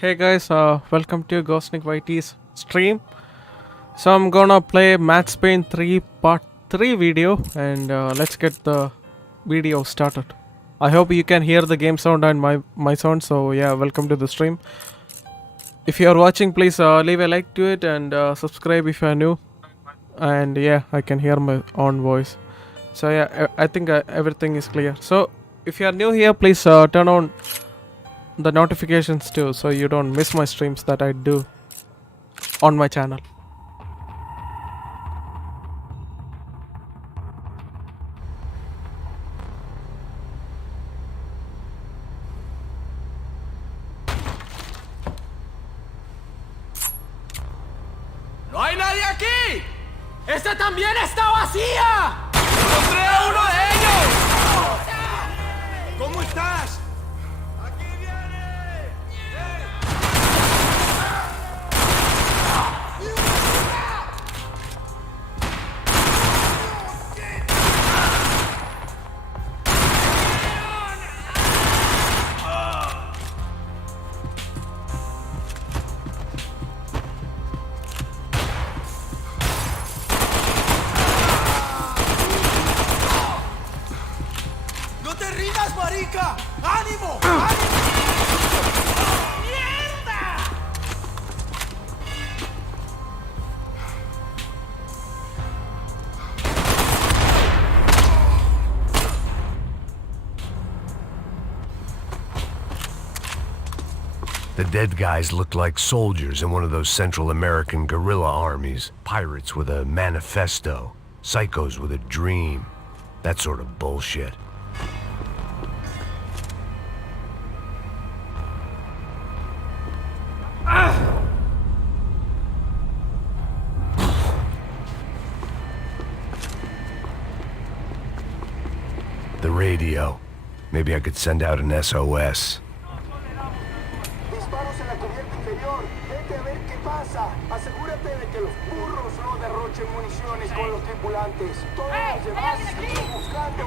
Hey guys, welcome to Ghostnik YT's stream. So I'm gonna play Max Payne 3 Part 3 video and let's get the video started. I hope you can hear the game sound and my sound, so yeah, welcome to the stream. If you are watching, please leave a like to it and subscribe if you are new. And yeah, I can hear my own voice. So yeah, I think everything is clear. So if you are new here, please turn on the notifications too, so you don't miss my streams that I do on my channel. ¡No hay nadie aquí! ¡Esta también está vacía! ¡Encontré a uno de ellos! ¿Cómo estás? ¡Aquí viene! ¡No te rindas, marica! ¡Ánimo! ¡Ánimo! ¡Mierda! The dead guys looked like soldiers in one of those Central American guerrilla armies. Pirates with a manifesto. Psychos with a dream. That sort of bullshit. The radio. Maybe I could send out an SOS. Disparos en la cubierta inferior. Vete a ver qué pasa. Asegúrate de que los burros no derrochen municiones con los tripulantes. Todos los demás están buscando.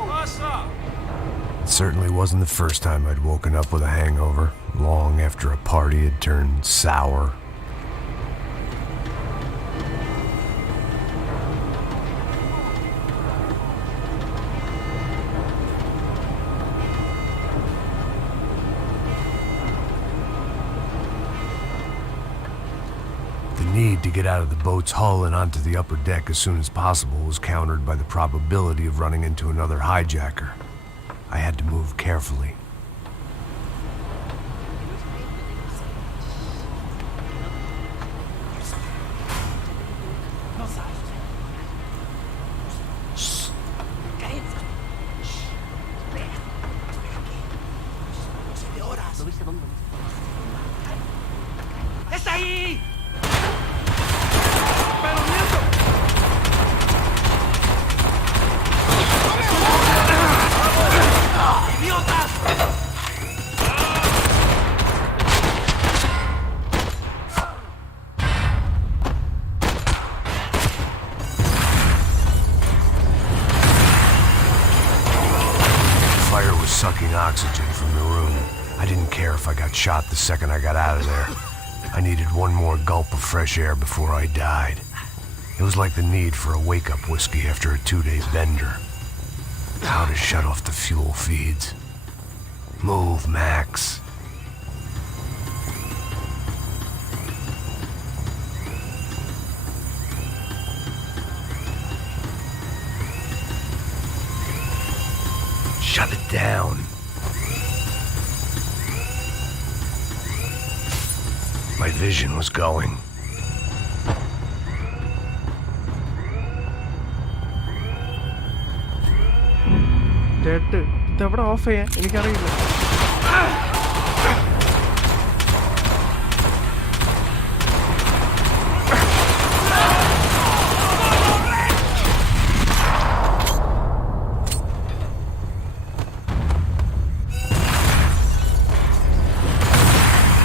It certainly wasn't the first time I'd woken up with a hangover, long after a party had turned sour. The need to get out of the boat's hull and onto the upper deck as soon as possible was countered by the probability of running into another hijacker. I had to move carefully. ¡Está ahí! Fire was sucking oxygen from the room. I didn't care if I got shot the second I got out of there. I needed one more gulp of fresh air before I died. It was like the need for a wake-up whiskey after a 2-day bender. How to shut off the fuel feeds. Move, Max. Shut it down. My vision was going. Dead ഇതെവിടെ of ചെയ്യാൻ എനിക്കറിയില്ല.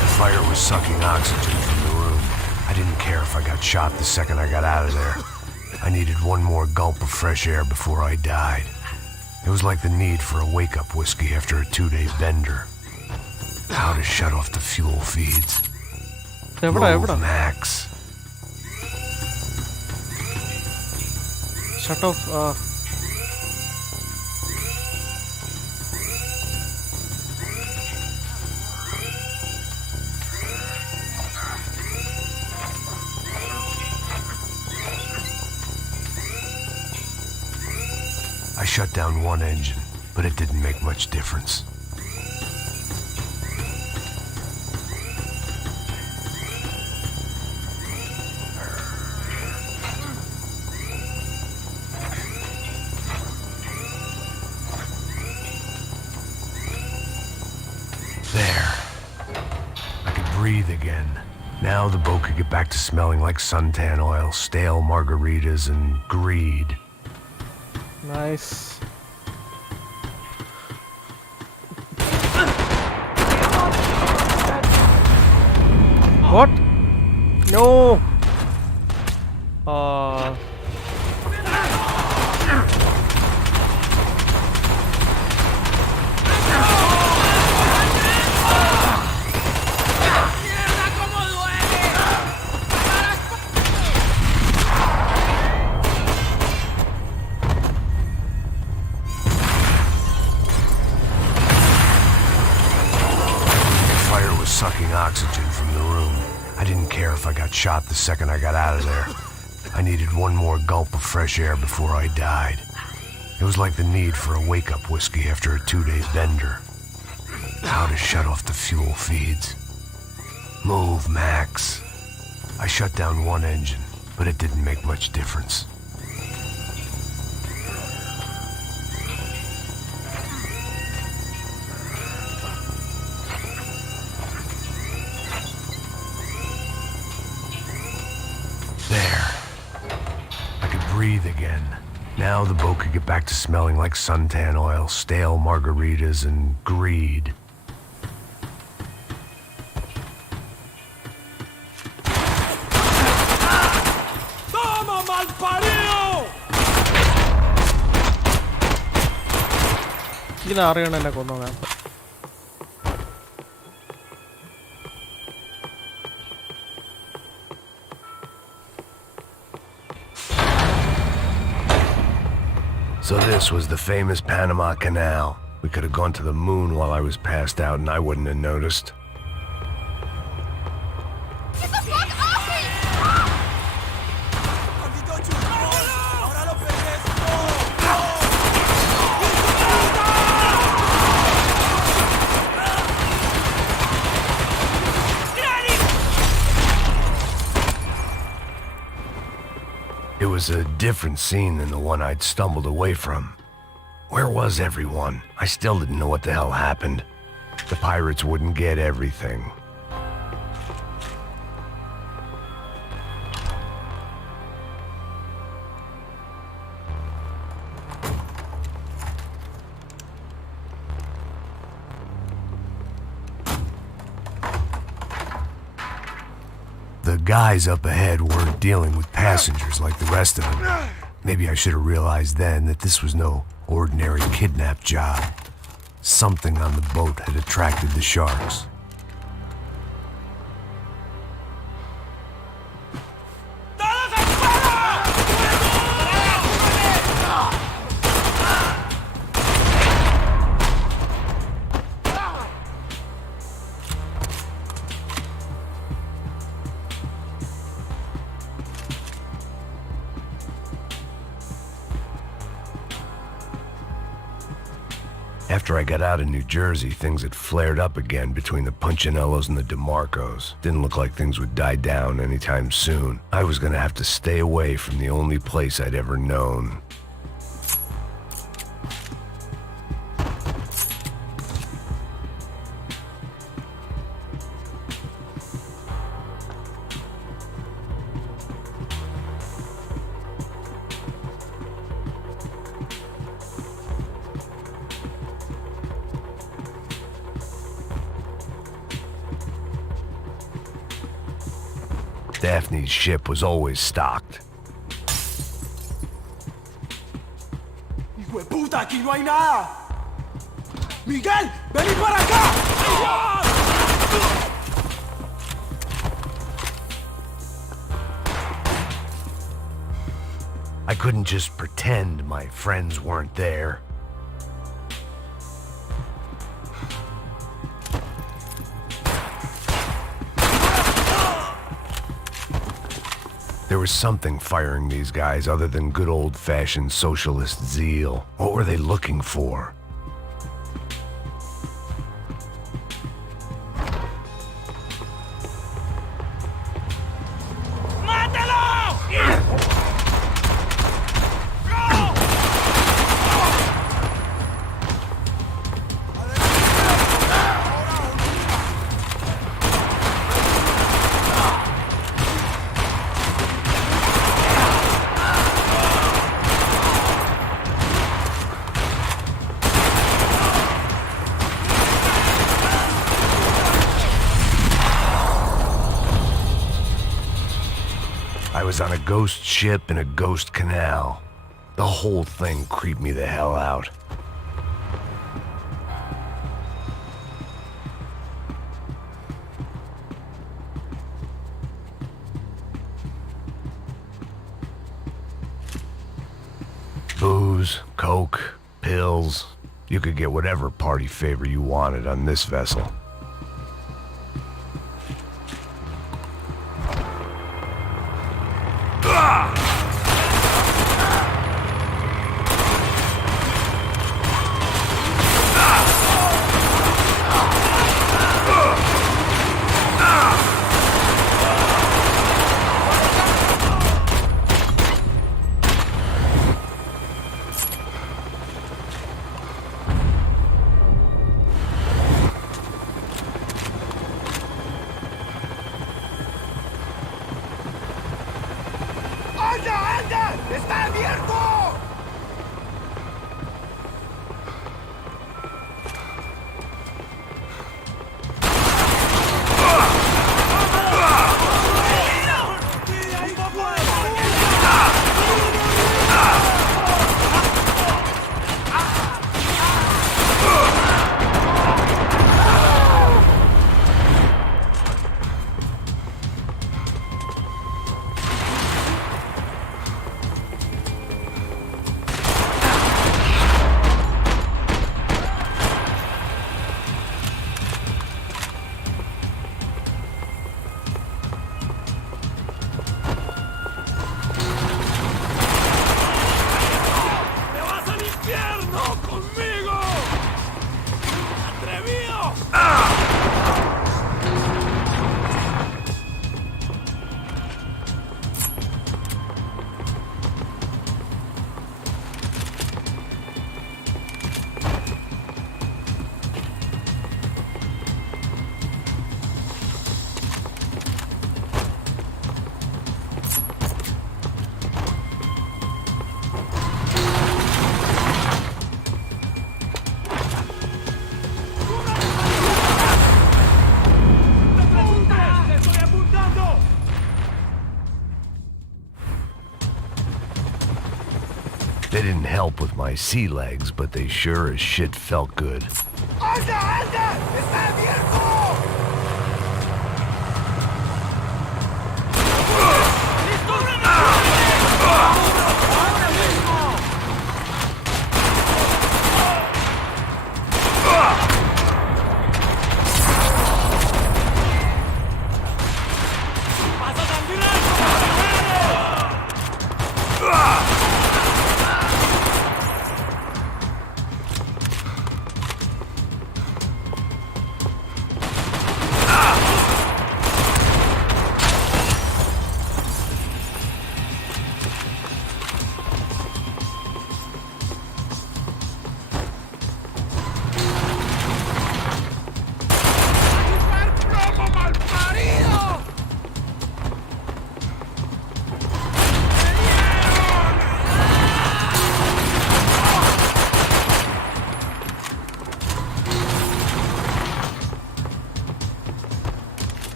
The fire was sucking oxygen from the room. I didn't care if I got shot the second I got out of there. I needed one more gulp of fresh air before I died. It was like the need for a wake-up whiskey after a 2-day bender. How to shut off the fuel feeds. Move, Max. Shut off. I shut down one engine, but it didn't make much difference. There. I could breathe again. Now the boat could get back to smelling like suntan oil, stale margaritas, and greed. Nice. What? No. Sucking oxygen from the room. I didn't care if I got shot the second I got out of there. I needed one more gulp of fresh air before I died. It was like the need for a wake-up whiskey after a 2-day bender. How to shut off the fuel feeds. Move, Max. I shut down one engine, but it didn't make much difference. Breathe again. Now the boat could get back to smelling like suntan oil, stale margaritas, and greed. ¡Toma, malparido! ഇതിനെ അറിയണം എന്നെ കൊന്നോ ഞാൻ. So this was the famous Panama Canal. We could have gone to the moon while I was passed out and I wouldn't have noticed. Get the fuck off me! It was a different scene than the one I'd stumbled away from. Where was everyone? I still didn't know what the hell happened. The pirates wouldn't get everything. The guys up ahead weren't dealing with passengers like the rest of them. Maybe I should have realized then that this was no ordinary kidnap job. Something on the boat had attracted the sharks. After I got out of New Jersey, things had flared up again between the Punchinellos and the DeMarcos. Didn't look like things would die down anytime soon. I was gonna have to stay away from the only place I'd ever known. Daphne's ship was always stocked. ¡Hijo de puta! ¡Aquí no hay nada! ¡Miguel! ¡Vení para acá! couldn't just pretend my friends weren't there. There was something firing these guys other than good old-fashioned socialist zeal. What were they looking for? I was on a ghost ship in a ghost canal. The whole thing creeped me the hell out. Booze, coke, pills. You could get whatever party favor you wanted on this vessel. ¡Está abierto! They didn't help with my sea legs, but they sure as shit felt good. ¡Anda, anda! ¡Está abierto!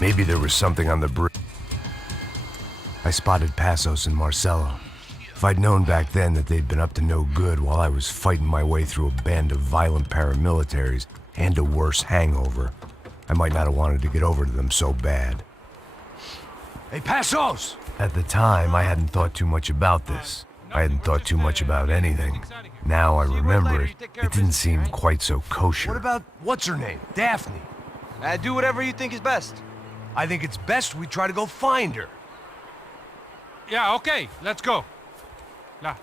Maybe there was something on the bridge. I spotted Passos and Marcelo. If I'd known back then that they'd been up to no good while I was fighting my way through a band of violent paramilitaries and a worse hangover, I might not have wanted to get over to them so bad. Hey, Passos! At the time, I hadn't thought too much about this. I hadn't thought too much about anything. Now I remember it, it didn't seem quite so kosher. What about, what's her name? Daphne. Do whatever you think is best. I think it's best we try to go find her. Yeah, okay, let's go. La.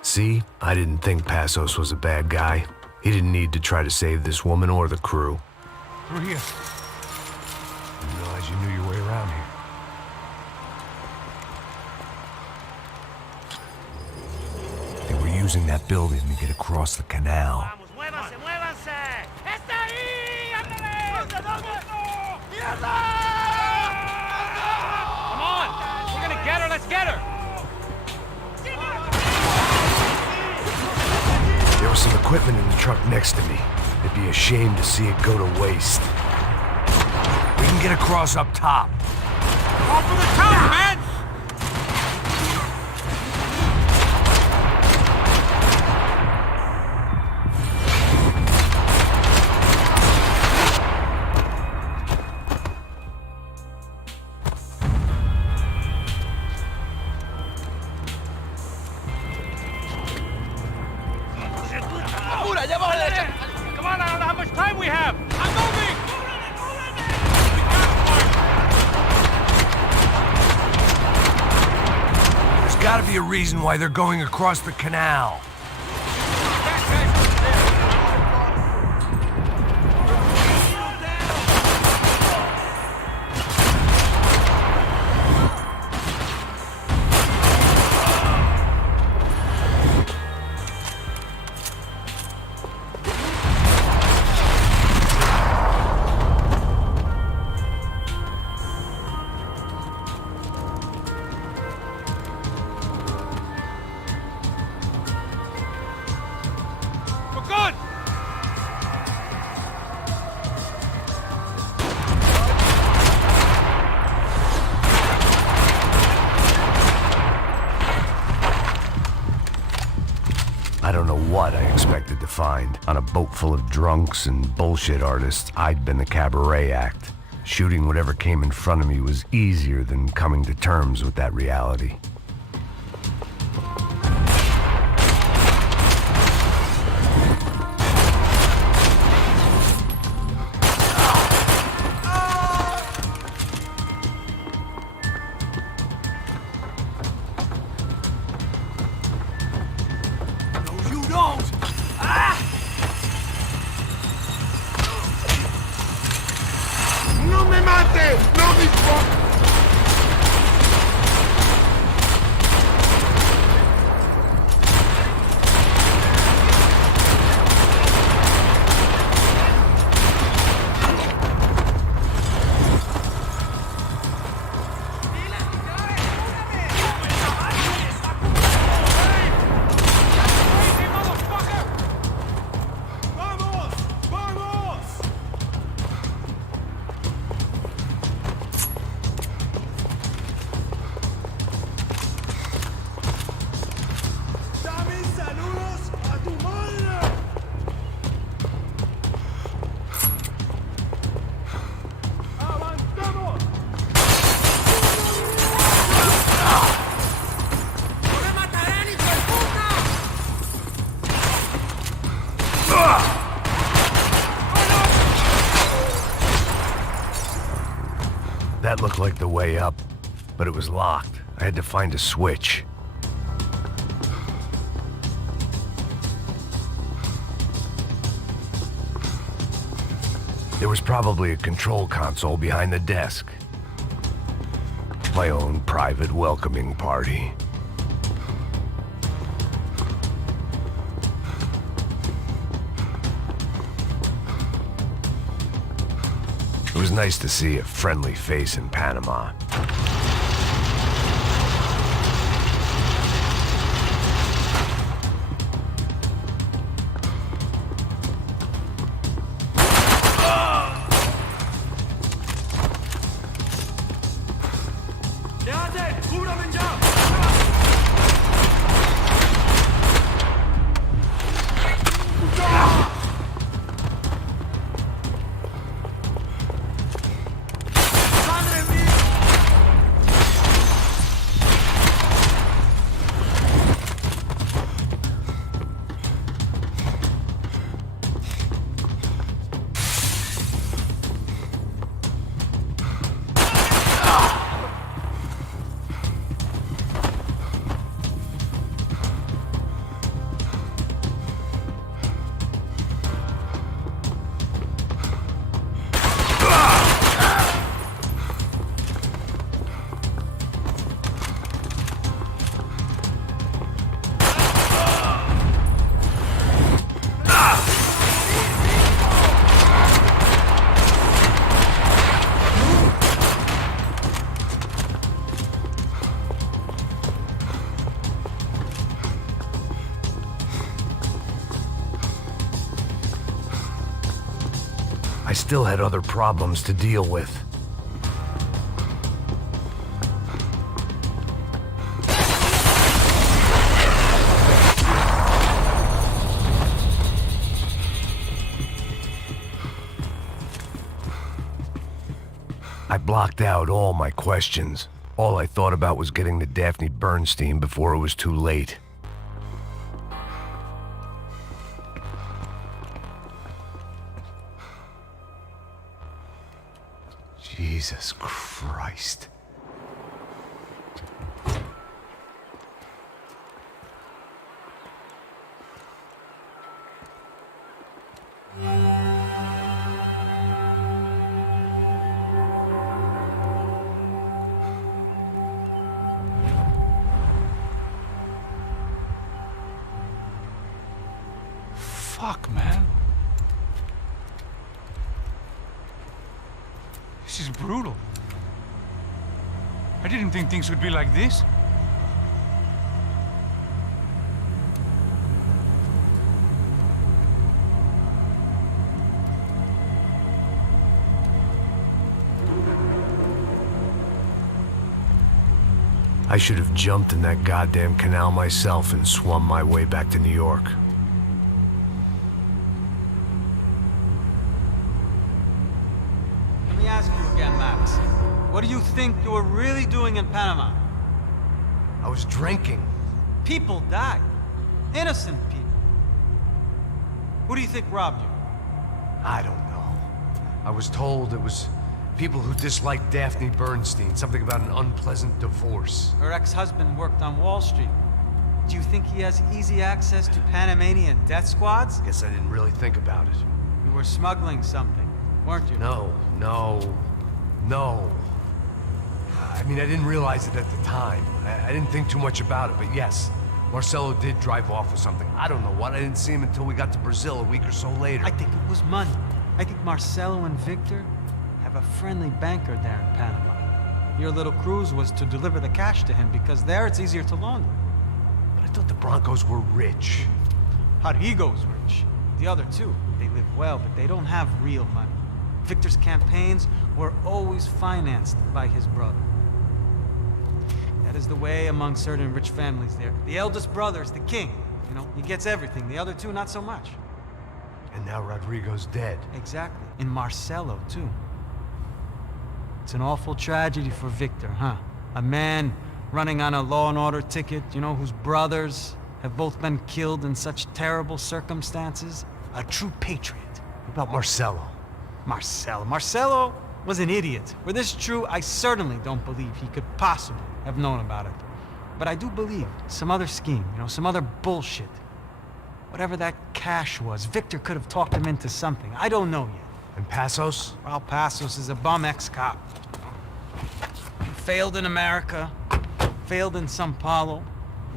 See, I didn't think Passos was a bad guy. He didn't need to try to save this woman or the crew. Through here. Didn't realize you knew your way around here. They were using that building to get across the canal. ¡Muévanse, muévanse! ¡Está ahí! ¡Ándale! Come on! We're gonna get her, let's get her! There was some equipment in the truck next to me. It'd be a shame to see it go to waste. We can get across up top. Go for the top, man! Come on, I don't know how much time we have! I'm moving! There's gotta be a reason why they're going across the canal. We're good! I don't know what I expected to find. On a boat full of drunks and bullshit artists, I'd been the cabaret act. Shooting whatever came in front of me was easier than coming to terms with that reality. You don't! ¡No me mate! ¡No dispare! ¡Vamos! ¡Vamos! ¡Dame saludos a tu madre! ¡Avancemos! ¡No me matarán, hijo de puta! That looked like the way up, but it was locked. I had to find a switch. There was probably a control console behind the desk. My own private welcoming party. It was nice to see a friendly face in Panama. I still had other problems to deal with. I blocked out all my questions. All I thought about was getting to Daphne Bernstein before it was too late. Jesus Christ. Fuck, man. This is brutal. I didn't think things would be like this. I should have jumped in that goddamn canal myself and swum my way back to New York. Let me ask you again, Max. What do you think you were really doing in Panama? I was drinking. People died. Innocent people. Who do you think robbed you? I don't know. I was told it was people who disliked Daphne Bernstein, something about an unpleasant divorce. Her ex-husband worked on Wall Street. Do you think he has easy access to Panamanian death squads? Guess I didn't really think about it. You were smuggling something, weren't you? No. I mean, I didn't realize it at the time. I didn't think too much about it, but yes, Marcelo did drive off with something. I don't know what. I didn't see him until we got to Brazil a week or so later. I think it was money. I think Marcelo and Victor have a friendly banker there in Panama. Your little cruise was to deliver the cash to him because there it's easier to launder. But I thought the Broncos were rich. Rodrigo's rich. The other two, they live well, but they don't have real money. Victor's campaigns were always financed by his brother. That is the way among certain rich families there. The eldest brother is the king. You know, he gets everything. The other two, not so much. And now Rodrigo's dead. Exactly. And Marcelo, too. It's an awful tragedy for Victor, huh? A man running on a law and order ticket, you know, whose brothers have both been killed in such terrible circumstances. A true patriot. What about Marcelo? Marcelo was an idiot. Were this true, I certainly don't believe he could possibly have known about it. But I do believe some other scheme, you know, some other bullshit. Whatever that cash was, Victor could have talked him into something. I don't know yet. And Passos? Well, Passos is a bum ex-cop. He failed in America, failed in Sao Paulo.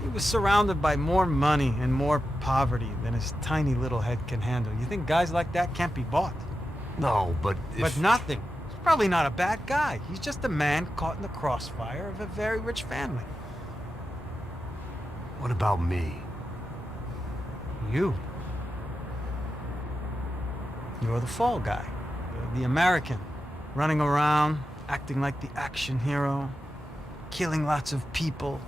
He was surrounded by more money and more poverty than his tiny little head can handle. You think guys like that can't be bought? No, but But nothing. He's probably not a bad guy. He's just a man caught in the crossfire of a very rich family. What about me? You. You're the fall guy. You're the American. Running around, acting like the action hero. Killing lots of people.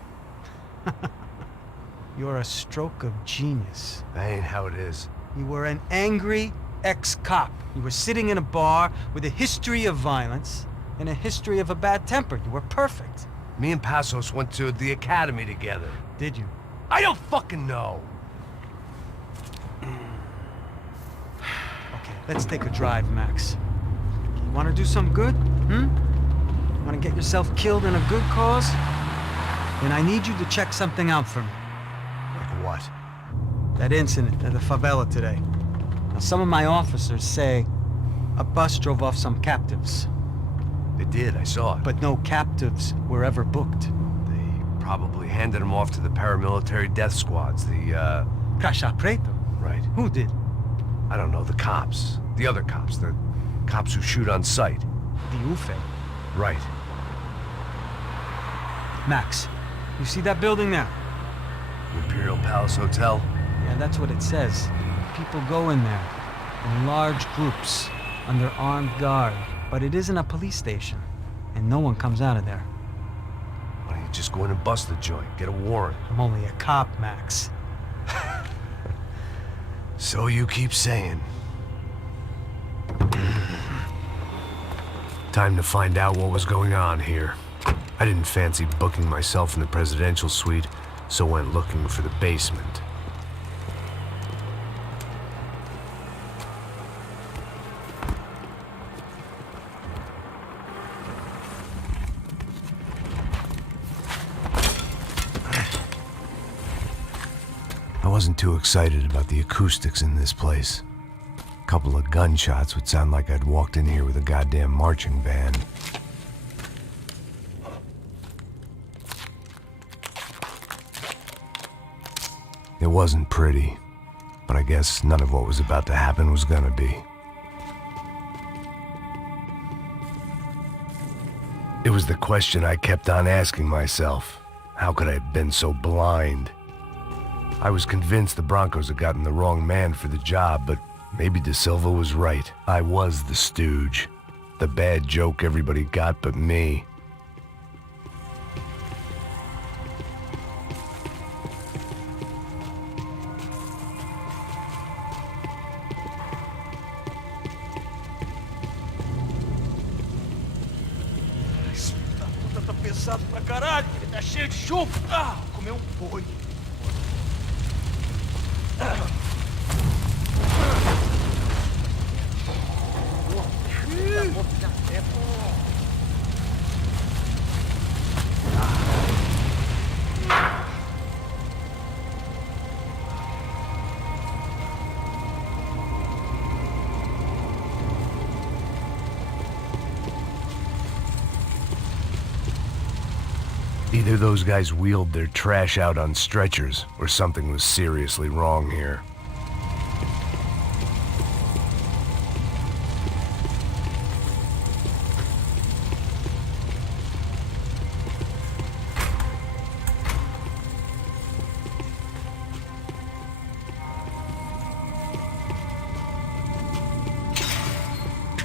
You're a stroke of genius. That ain't how it is. You were an angry ex-cop. You were sitting in a bar with a history of violence and a history of a bad temper. You were perfect. Me and Passos went to the academy together. Did you? I don't fucking know. Okay, let's take a drive, Max. You want to do some good? Want to get yourself killed in a good cause? Then I need you to check something out for me. Like what? That incident at the favela today. Now, some of my officers say a bus drove off some captives. They did, I saw it. But no captives were ever booked. They probably handed them off to the paramilitary death squads, the, Caixa Preto? Right. Who did? I don't know, the cops. The other cops. The cops who shoot on sight. The UFE. Right. Max, you see that building there? Imperial Palace Hotel? Yeah, that's what it says. People go in there in large groups. under armed guard. But it isn't a police station, and no one comes out of there. Why don't you just go in and bust the joint? Get a warrant. I'm only a cop, Max. So you keep saying. Time to find out what was going on here. I didn't fancy booking myself in the presidential suite, so went looking for the basement. I wasn't too excited about the acoustics in this place. A couple of gunshots would sound like I'd walked in here with a goddamn marching band. It wasn't pretty, but I guess none of what was about to happen was gonna be. It was the question I kept on asking myself. How could I have been so blind? I was convinced the Broncos had gotten the wrong man for the job, but maybe De Silva was right. I was the stooge. The bad joke everybody got but me. Tá pesado pra caralho, ele tá cheio de chumbo. Ah, comeu boi. Either those guys wheeled their trash out on stretchers, or something was seriously wrong here.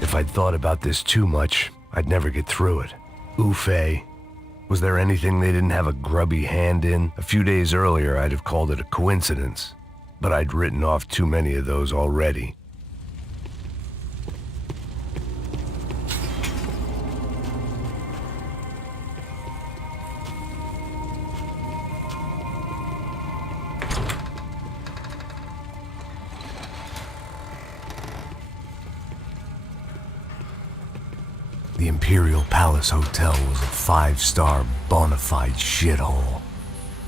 If I'd thought about this too much, I'd never get through it. Oof-ay. Was there anything they didn't have a grubby hand in? A few days earlier, I'd have called it a coincidence, but I'd written off too many of those already. The Imperial Palace Hotel was a five-star, bona fide shithole.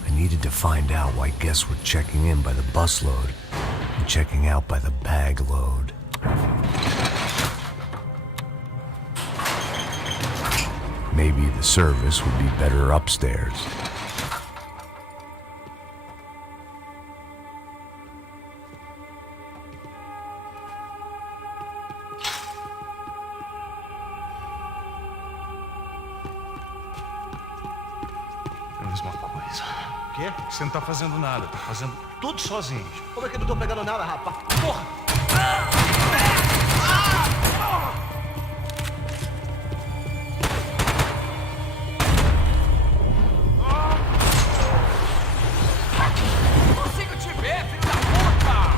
I needed to find out why guests were checking in by the busload and checking out by the bag load. Maybe the service would be better upstairs. Mesma coisa. O quê? Você não tá fazendo nada, tá fazendo tudo sozinho. Como é que eu não tô pegando nada, rapaz? Porra! Não consigo te ver, filho da puta!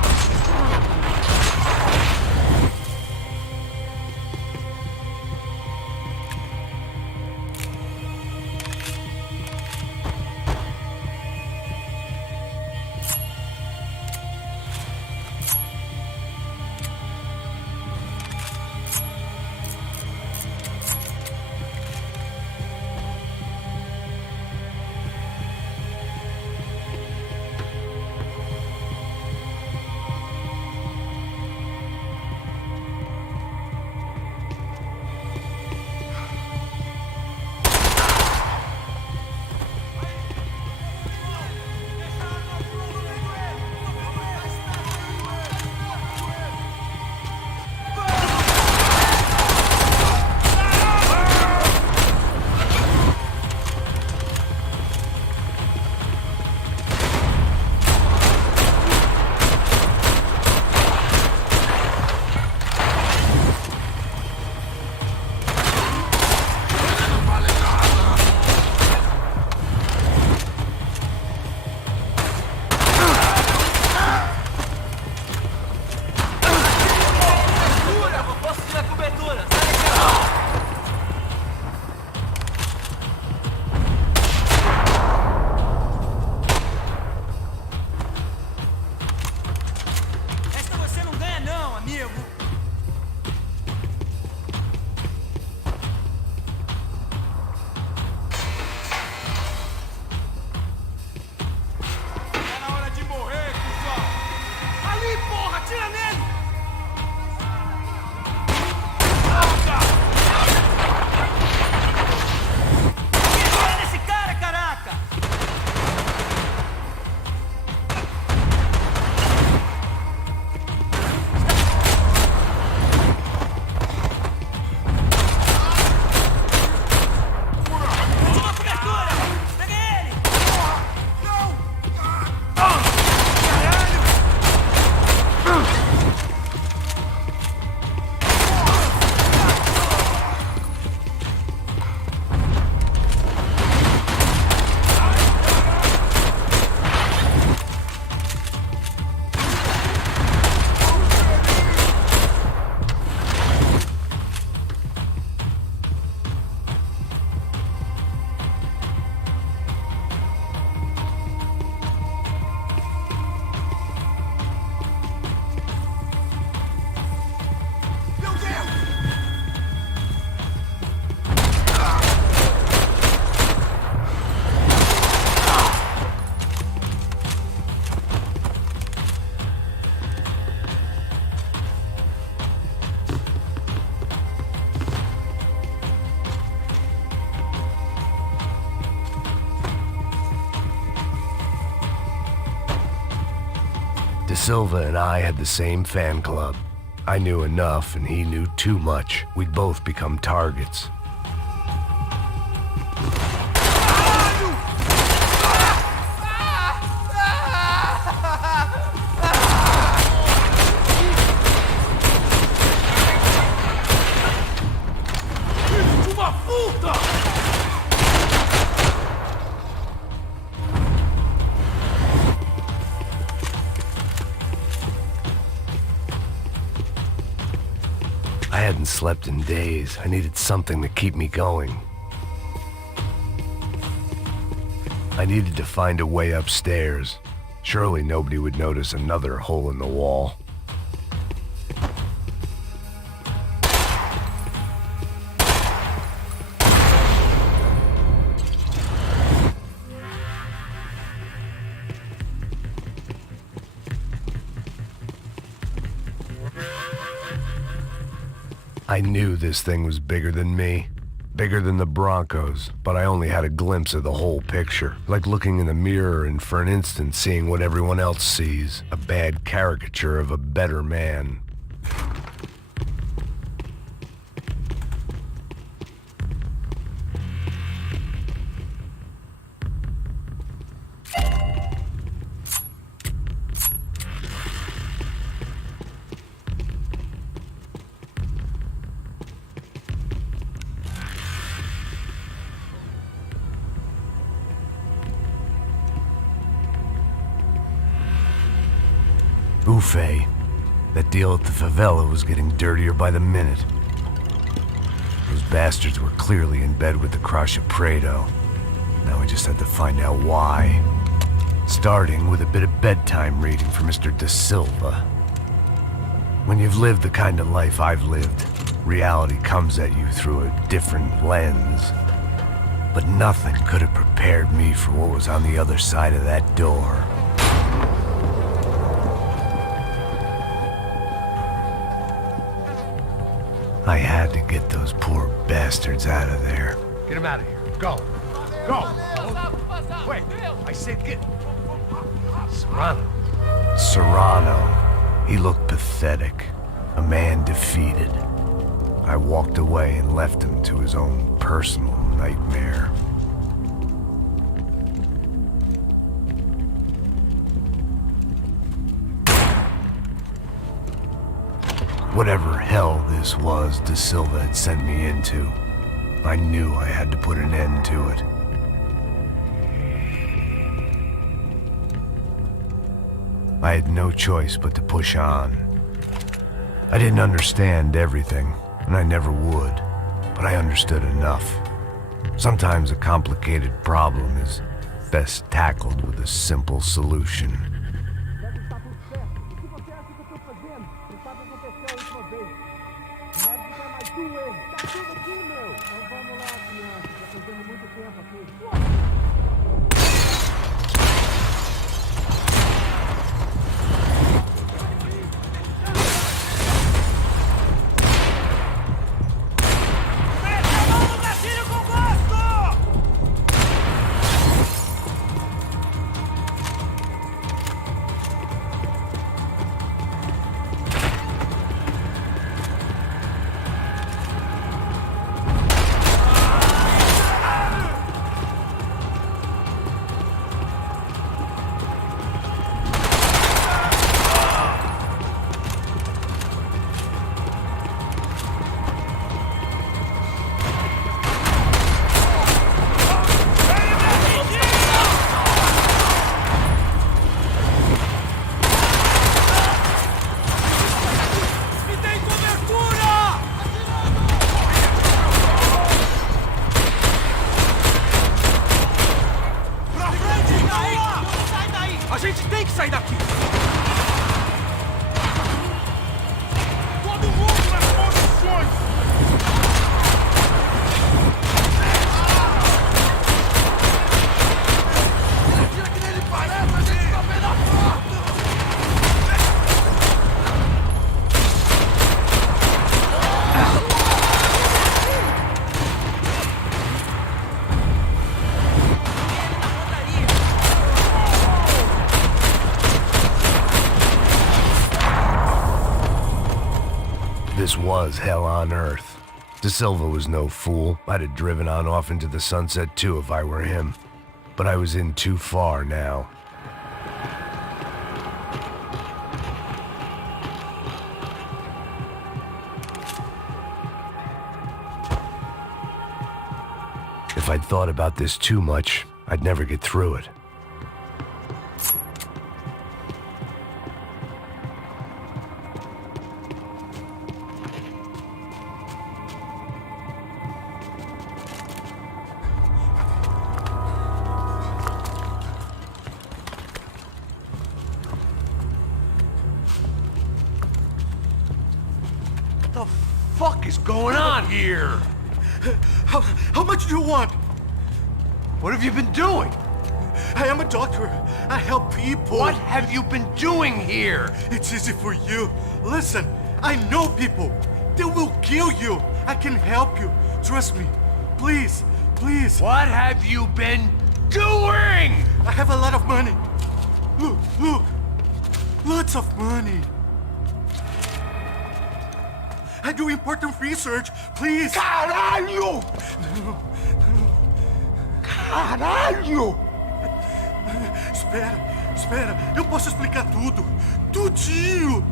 Silva and I had the same fan club. I knew enough and he knew too much. We'd both become targets. I hadn't slept in days. I needed something to keep me going. I needed to find a way upstairs. Surely nobody would notice another hole in the wall. I knew this thing was bigger than me, bigger than the Broncos, but I only had a glimpse of the whole picture, like looking in the mirror and for an instant seeing what everyone else sees, a bad caricature of a better man. Buffet. That deal at the favela was getting dirtier by the minute. Those bastards were clearly in bed with the Crusher Prado. Now we just had to find out why. Starting with a bit of bedtime reading for Mr. Da Silva. When you've lived the kind of life I've lived, reality comes at you through a different lens. But nothing could have prepared me for what was on the other side of that door. I had to get those poor bastards out of there. Get him out of here. Go. Go. Wait. I said get... Serrano. Serrano. He looked pathetic. A man defeated. I walked away and left him to his own personal nightmare. Whatever hell this was Da Silva had sent me into, I knew I had to put an end to it. I had no choice but to push on. I didn't understand everything, and I never would, but I understood enough. Sometimes a complicated problem is best tackled with a simple solution. This was hell on earth. De Silva was no fool. I'd have driven on off into the sunset too if I were him. But I was in too far now. If I'd thought about this too much, I'd never get through it. What the fuck is going on here? How much do you want? What have you been doing? I am a doctor. I help people. What have you been doing here? It's easy for you. Listen, I know people. They will kill you. I can help you. Trust me. Please, please. What have you been doing? I have a lot of money. Look, look. Lots of money. I do important research. Please. Caralho! Caralho! Espera. Eu posso explicar tudo. Tudinho.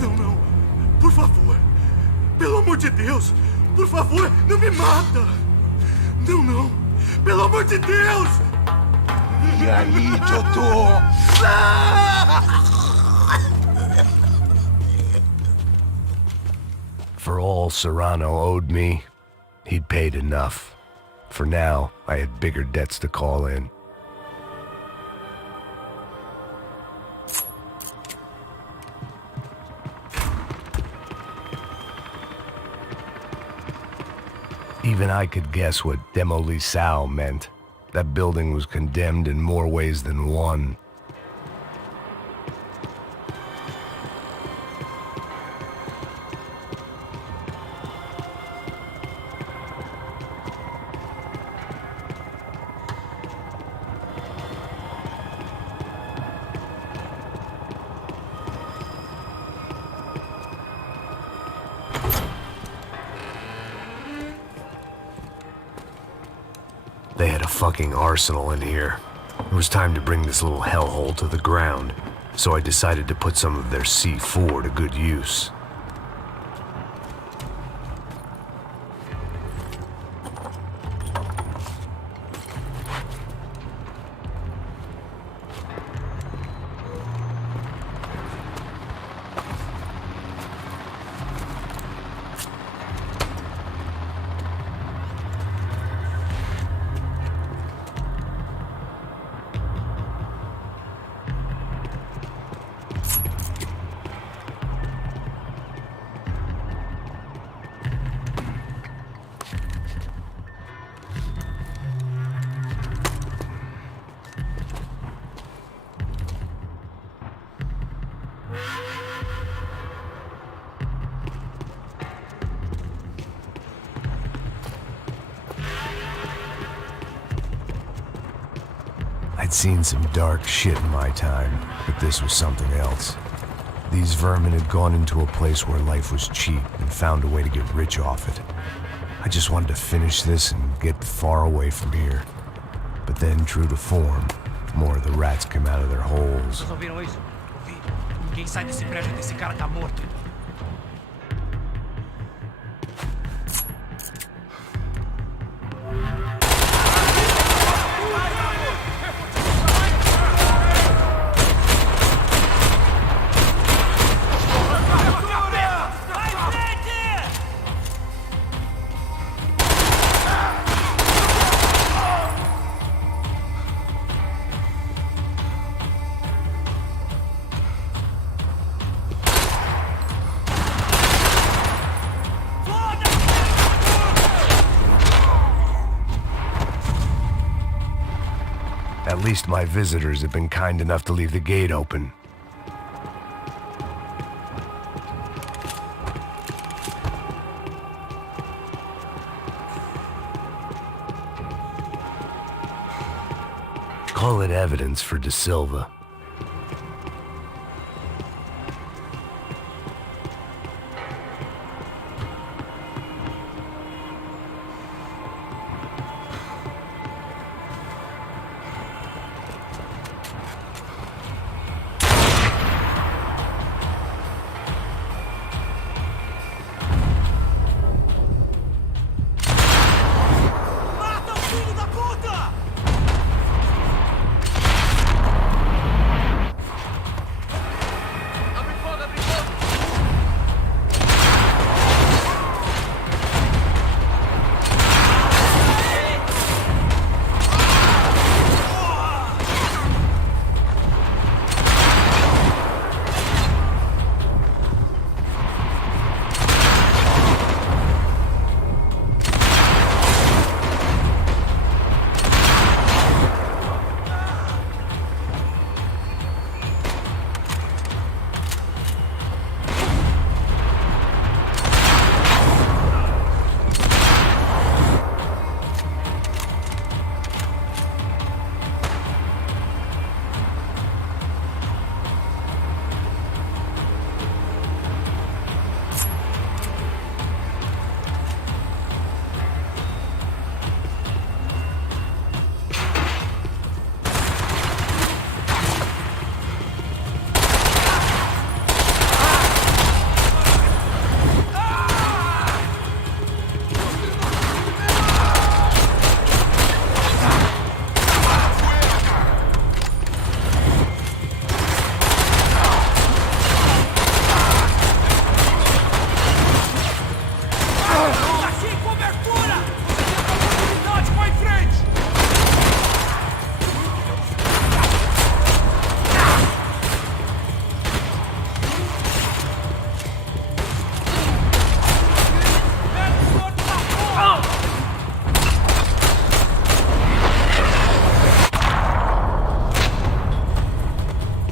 Não. Por favor. Pelo amor de Deus. Por favor, não me mata. Não. Pelo amor de Deus. E aí, doutor? For all Serrano owed me, he'd paid enough. For now, I had bigger debts to call in. Even I could guess what demolição meant. That building was condemned in more ways than one. They had a fucking arsenal in here. It was time to bring this little hellhole to the ground, so I decided to put some of their C4 to good use. I'd seen some dark shit in my time, but this was something else. These vermin had gone into a place where life was cheap and found a way to get rich off it. I just wanted to finish this and get far away from here. But then, true to form, more of the rats came out of their holes. Vocês ouviram isso? Vi. Ninguém sai desse prédio desse cara tá morto. At least my visitors have been kind enough to leave the gate open. Call it evidence for De Silva.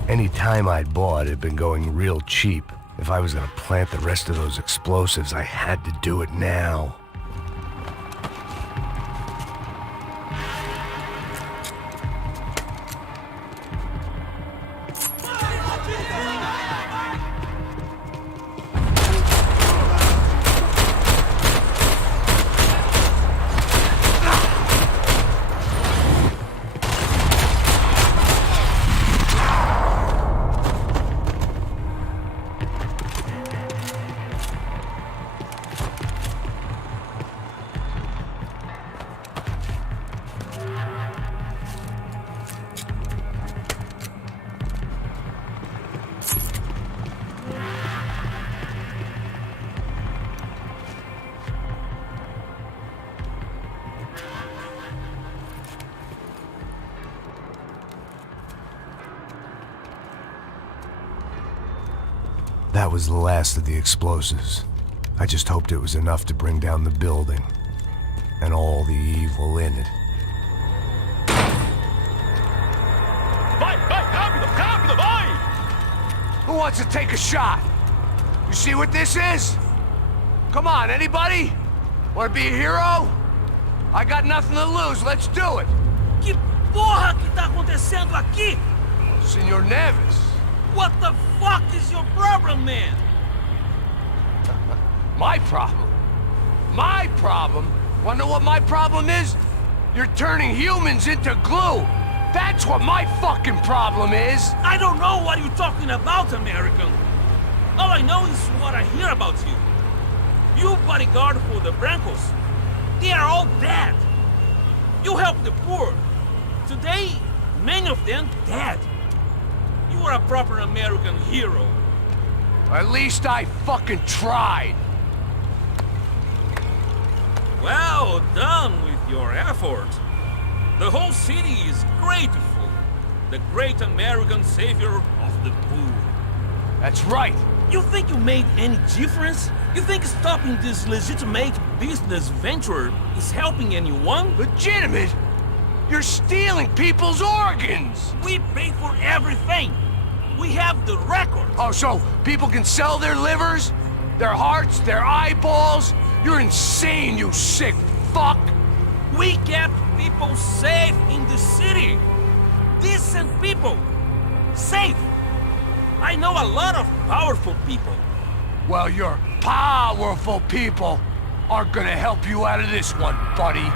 Any time I'd bought had been going real cheap. If I was gonna plant the rest of those explosives, I had to do it now. That was the last of the explosives. I just hoped it was enough to bring down the building and all the evil in it. Vai, rápido, rápido, vai! Who wants to take a shot? You see what this is? Come on, anybody? Want to be a hero? I got nothing to lose, let's do it! Que porra que tá acontecendo aqui? Senor Neves. What the fuck is your problem, man? My problem? My problem? Wanna know what my problem is? You're turning humans into glue! That's what my fucking problem is! I don't know what you're talking about, American. All I know is what I hear about you. You bodyguard for the Brancos. They are all dead. You help the poor. Today, many of them dead. You are a proper American hero. At least I fucking tried! Well done with your effort. The whole city is grateful. The great American savior of the poor. That's right! You think you made any difference? You think stopping this legitimate business venture is helping anyone? Legitimate? You're stealing people's organs! We pay for everything. We have the record. Oh, so people can sell their livers? Their hearts? Their eyeballs? You're insane, you sick fuck! We kept people safe in the city. decent people. Safe. I know a lot of powerful people. Well, your powerful people are gonna help you out of this one, buddy.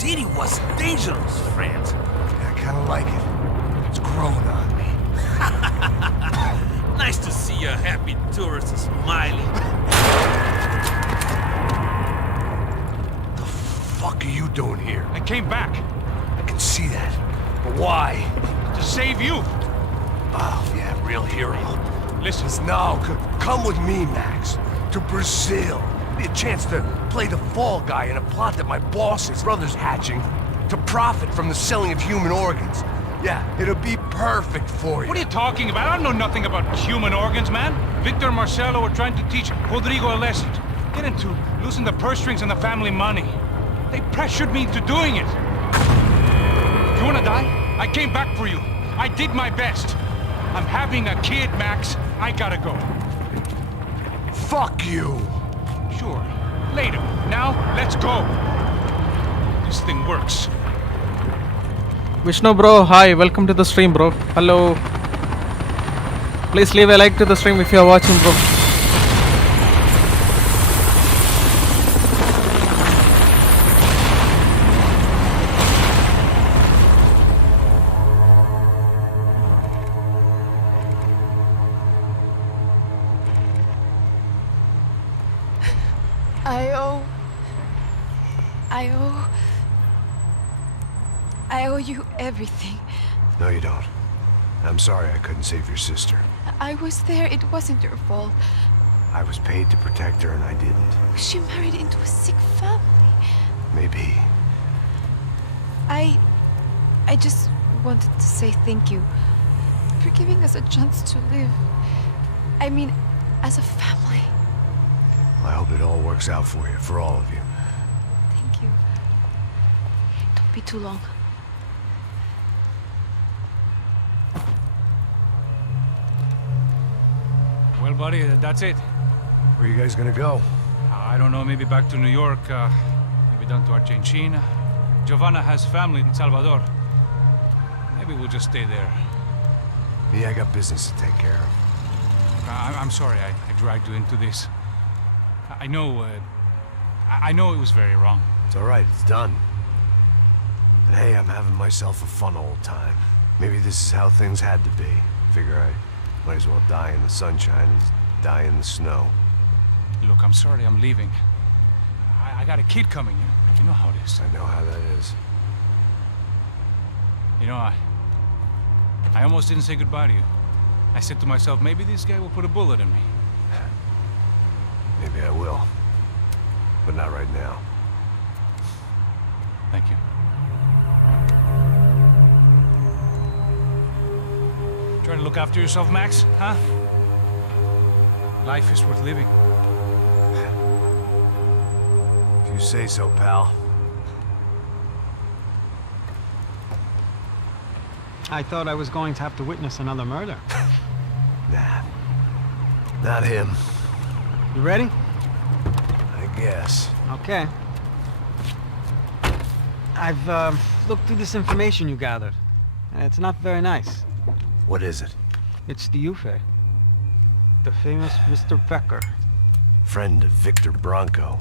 city was dangerous, friend. I kinda like it. It's grown on me. Nice to see a happy tourist smiling. The fuck are you doing here? I came back I can see that. But why? to save you. Oh, yeah, real hero. Listen, Now, come with me, Max. To Brazil. Be a chance to play the fall guy in a plot that my boss's brother's hatching to profit from the selling of human organs. Yeah, it'll be perfect for you. what are you talking about? I know nothing about human organs, man. Victor and Marcelo were trying to teach Rodrigo a lesson. Get into losing the purse strings and the family money. They pressured me into doing it. You wanna die? I came back for you. I did my best. I'm having a kid, Max. I gotta go. Fuck you! Sure. Later. Now, let's go. This thing works. Vishnu bro, hi, welcome to the stream bro. Hello. Please leave a like to the stream if you are watching bro. I owe you everything. No, you don't. I'm sorry I couldn't save your sister. I was there, it wasn't your fault. I was paid to protect her and I didn't. She married into a sick family. Maybe. I just wanted to say thank you for giving us a chance to live. I mean, as a family. I hope it all works out for you, for all of you. Thank you. Don't be too long. Well, buddy, that's it. Where are you guys gonna go? I don't know, maybe back to New York, maybe down to Argentina. Giovanna has family in Salvador. Maybe we'll just stay there. Me, I got business to take care of. I'm sorry I dragged you into this. I know it was very wrong. It's alright, it's done. And hey, I'm having myself a fun old time. Maybe this is how things had to be. Figure I might as well die in the sunshine as die in the snow. Look, I'm sorry I'm leaving. I got a kid coming. You know how it is. I know how that is. You know, I almost didn't say goodbye to you. I said to myself, maybe this guy will put a bullet in me. Maybe I will. But not right now. Thank you. Try to look after yourself, Max, huh? Life is worth living. If you say so, pal. I thought I was going to have to witness another murder. Nah. Not him. You ready? I guess. Okay. I've looked through this information you gathered. And it's not very nice. What is it? It's the Ufe. The famous Mr. Becker. Friend of Victor Bronco.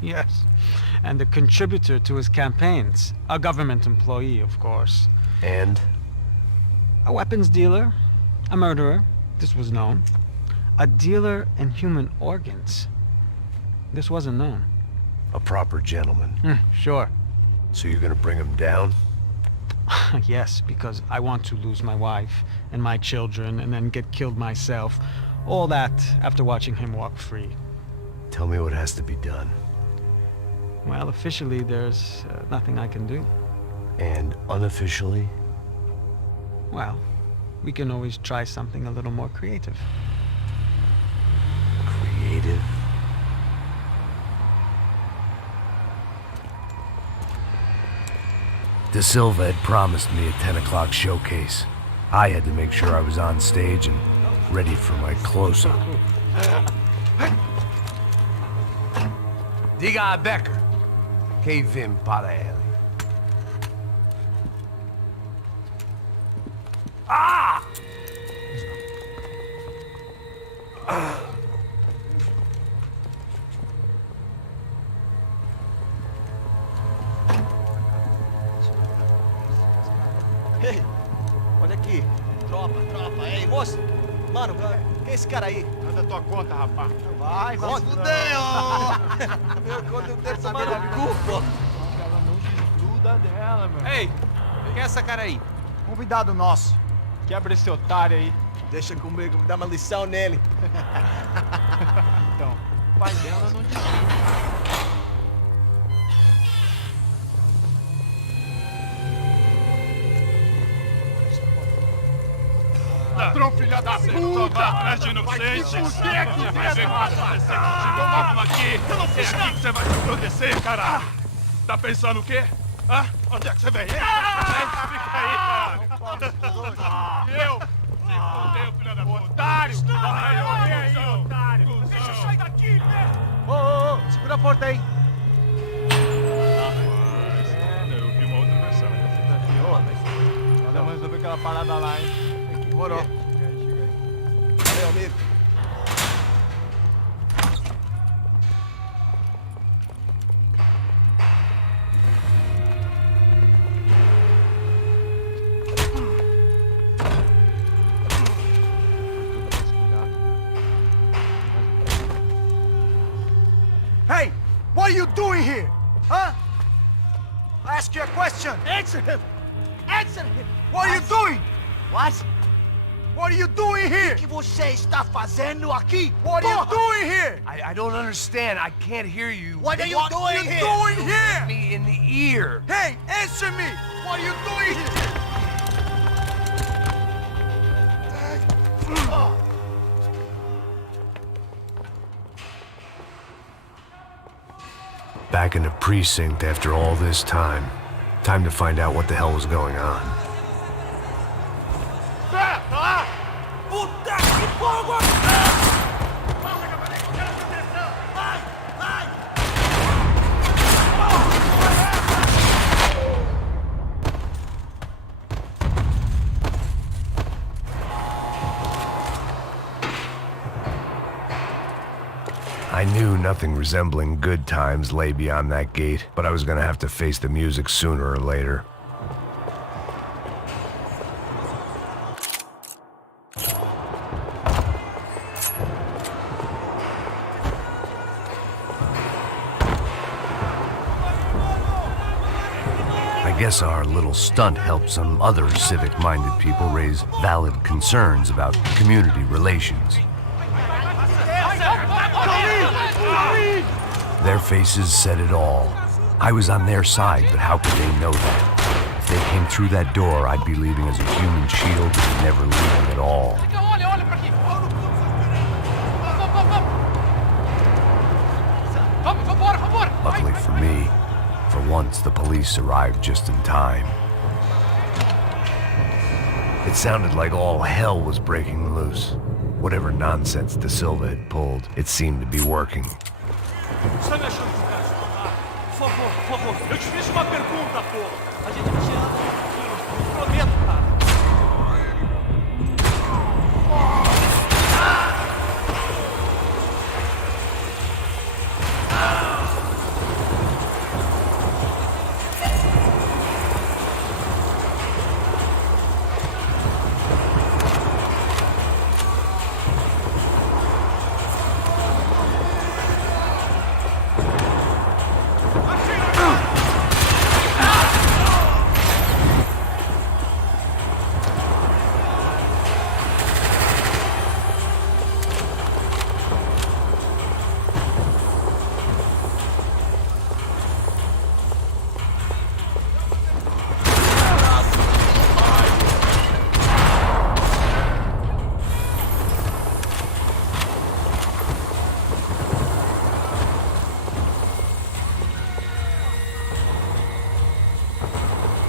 Yes. And a contributor to his campaigns. A government employee, of course. And? A weapons dealer. A murderer. This was known. A dealer in human organs. This wasn't known. A proper gentleman. Sure. So you're gonna bring him down? Yes, because I want to lose my wife and my children and then get killed myself. All that after watching him walk free. Tell me what has to be done. Well, officially, there's nothing I can do. And unofficially? Well, we can always try something a little more creative. Creative? De Silva had promised me a 10 o'clock showcase. I had to make sure I was on stage and ready for my close-up. Diga a Becker. Que vim para ele. Ah! Ei, olha aqui. Tropa. Ei, moço. Mano, quem é esse cara aí? Manda tua conta, rapaz. Vai fudeu! Meu, quando eu tenho tomar no cu, pô. Ela não desgruda dela, meu. Ei, quem é essa cara aí? Convidado nosso. Quebra esse otário aí. Deixa comigo, me dá uma lição nele. Então, o pai dela não desgruda. Ladrão, filha da puta! Atrás de inocentes! Vai ver o que vai acontecer contigo mesmo aqui! Eu não fiz nada! Você vai se proteger, cara! Tá pensando o quê? Hã? Onde é que você vem? Fica aí, cara! Eu? Se fodeu, filha da puta! Otário! Vai aí, otário! Deixa eu sair daqui, né? Ô, segura a porta aí. Eu vi uma outra versão. Vamos resolver aquela parada lá, hein? Morou. Chega aí. Valeu, amigo. Hey, what are you doing here? Huh? I ask you a question. Answer him! Answer him! What are you doing? What? What are you doing here? O que você está fazendo aqui? What are you doing here? I don't understand. I can't hear you. What are you What are doing you here? doing here? Me in the ear. Hey, answer me! What are you doing here? Back in the precinct after all this time. Time to find out what the hell was going on. Puta que fogo! I knew nothing resembling good times lay beyond that gate, but I was gonna have to face the music sooner or later. guess our little stunt helped some other civic-minded people raise valid concerns about community relations. Their faces said it all. I was on their side, but how could they know that? If they came through that door, I'd be leaving as a human shield and never leaving at all. Luckily for me, for once the police arrived just in time. It sounded like all hell was breaking loose. Whatever nonsense De Silva had pulled, it seemed to be working. Por favor, eu te fiz uma pergunta, pô. A gente te ama. Prometo, cara.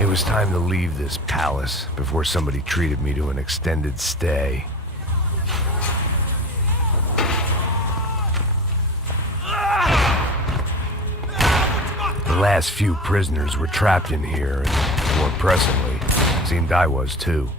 It was time to leave this palace before somebody treated me to an extended stay. The last few prisoners were trapped in here, and more pressingly, it seemed I was too.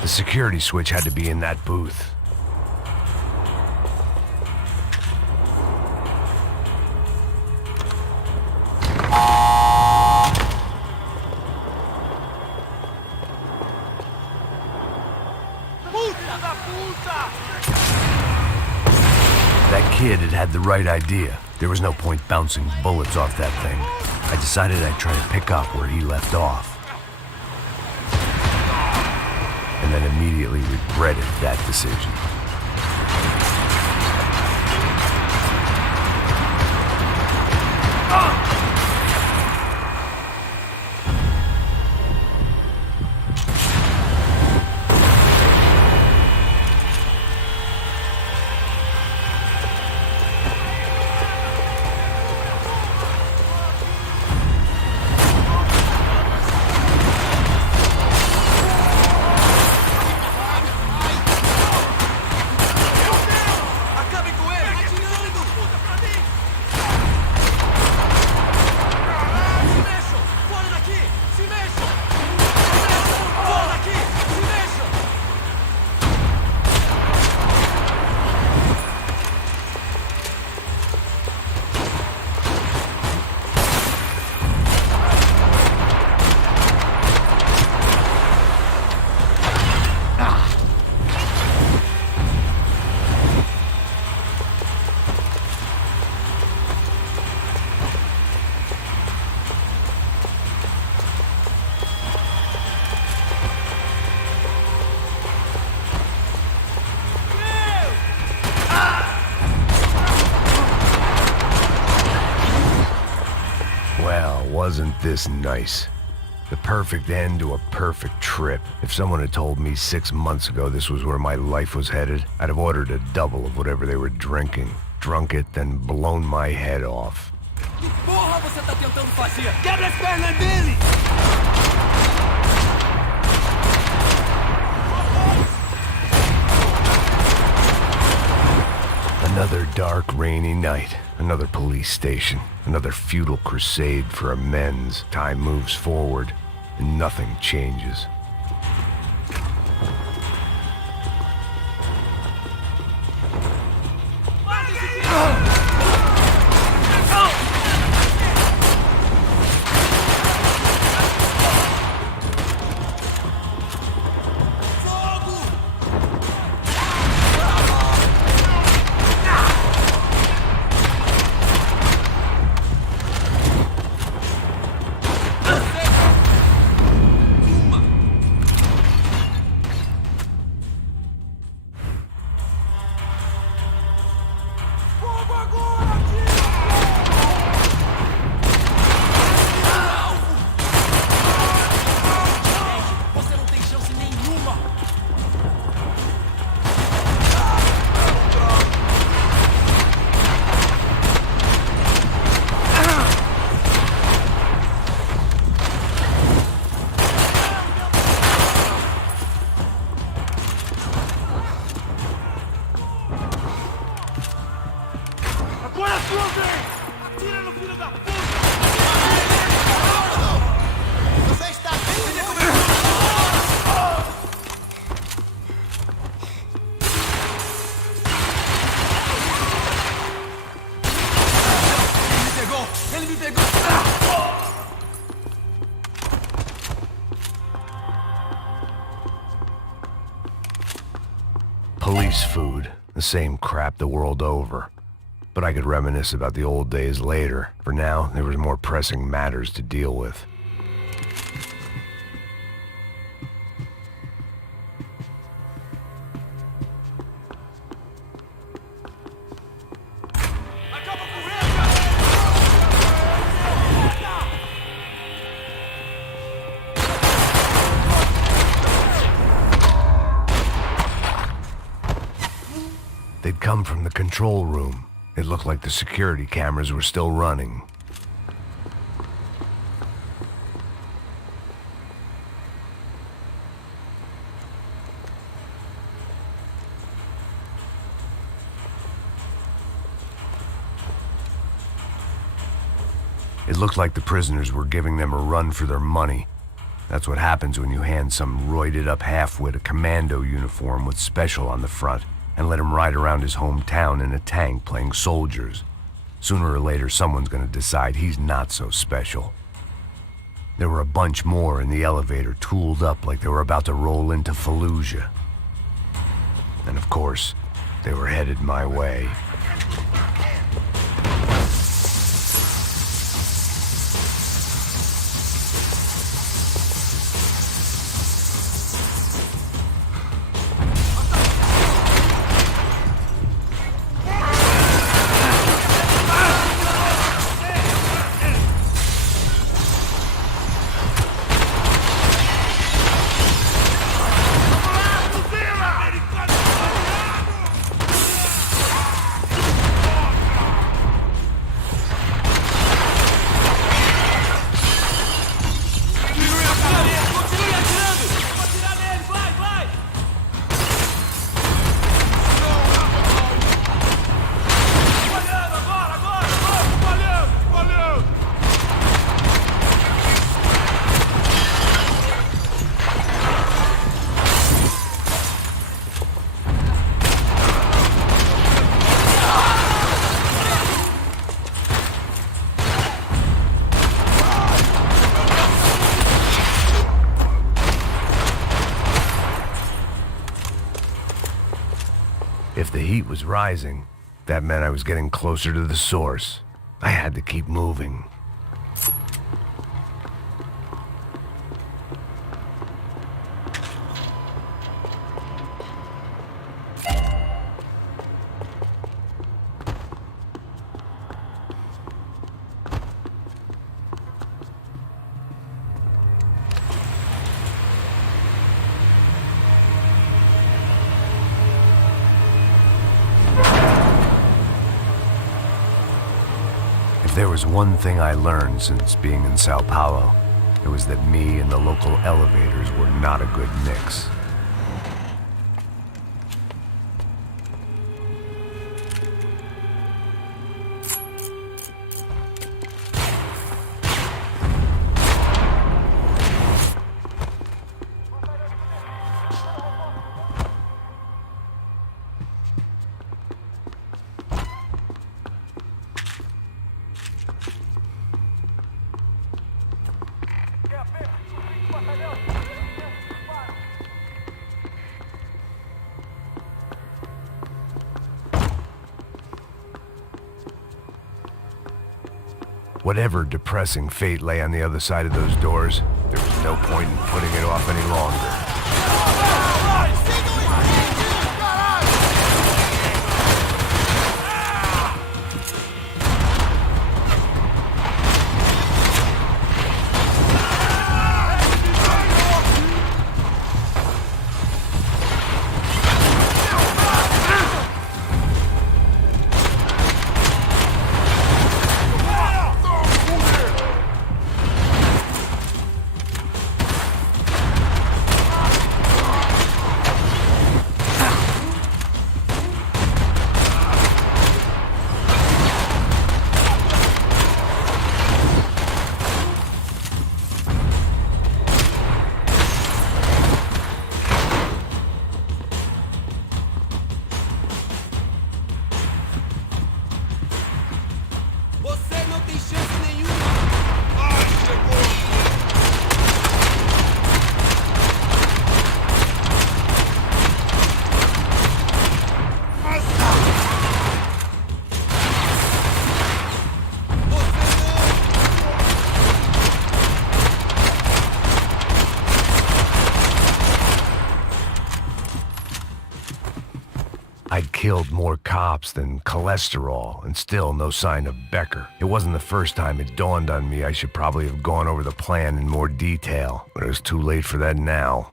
The security switch had to be in that booth. That kid had the right idea. There was no point bouncing bullets off that thing. I decided I'd try to pick up where he left off. And then immediately regretted that decision. Well, wasn't this nice? The perfect end to a perfect trip. If someone had told me 6 months ago this was where my life was headed, I'd have ordered a double of whatever they were drinking, drunk it, then blown my head off. Que porra você tá tentando fazer? Quebra as pernas dele! Another dark, rainy night. Another police station. Another futile crusade for amends. Time moves forward, and nothing changes. Police food, the same crap the world over. But I could reminisce about the old days later. For now, there was more pressing matters to deal with. They'd come from the control room. It looked like the security cameras were still running. It looked like the prisoners were giving them a run for their money. That's what happens when you hand some roided-up halfwit a commando uniform with special on the front and let him ride around his hometown in a tank playing soldiers. Sooner or later, someone's gonna decide he's not so special. There were a bunch more in the elevator, tooled up like they were about to roll into Fallujah. And of course, they were headed my way. If the heat was rising, that meant I was getting closer to the source. I had to keep moving. there was one thing I learned since being in Sao Paulo, it was that me and the local elevators were not a good mix. Whatever depressing fate lay on the other side of those doors, there was no point in putting it off any longer. I'd killed more cops than cholesterol, and still no sign of Becker. It wasn't the first time it dawned on me I should probably have gone over the plan in more detail, but it was too late for that now.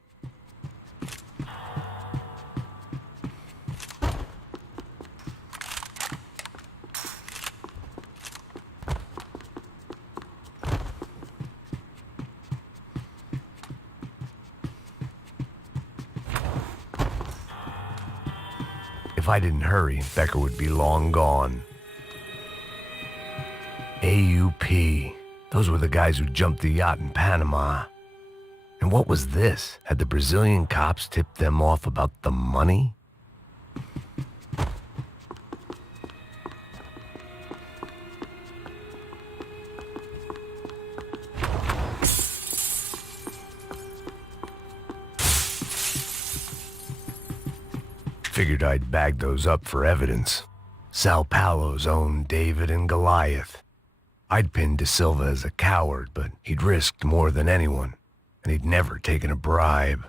If I didn't hurry, Becker would be long gone. AUP. Those were the guys who jumped the yacht in Panama. And what was this? Had the Brazilian cops tipped them off about the money? Figured I'd bag those up for evidence. Sao Paulo's own David and Goliath. I'd pinned De Silva as a coward, but he'd risked more than anyone, and he'd never taken a bribe.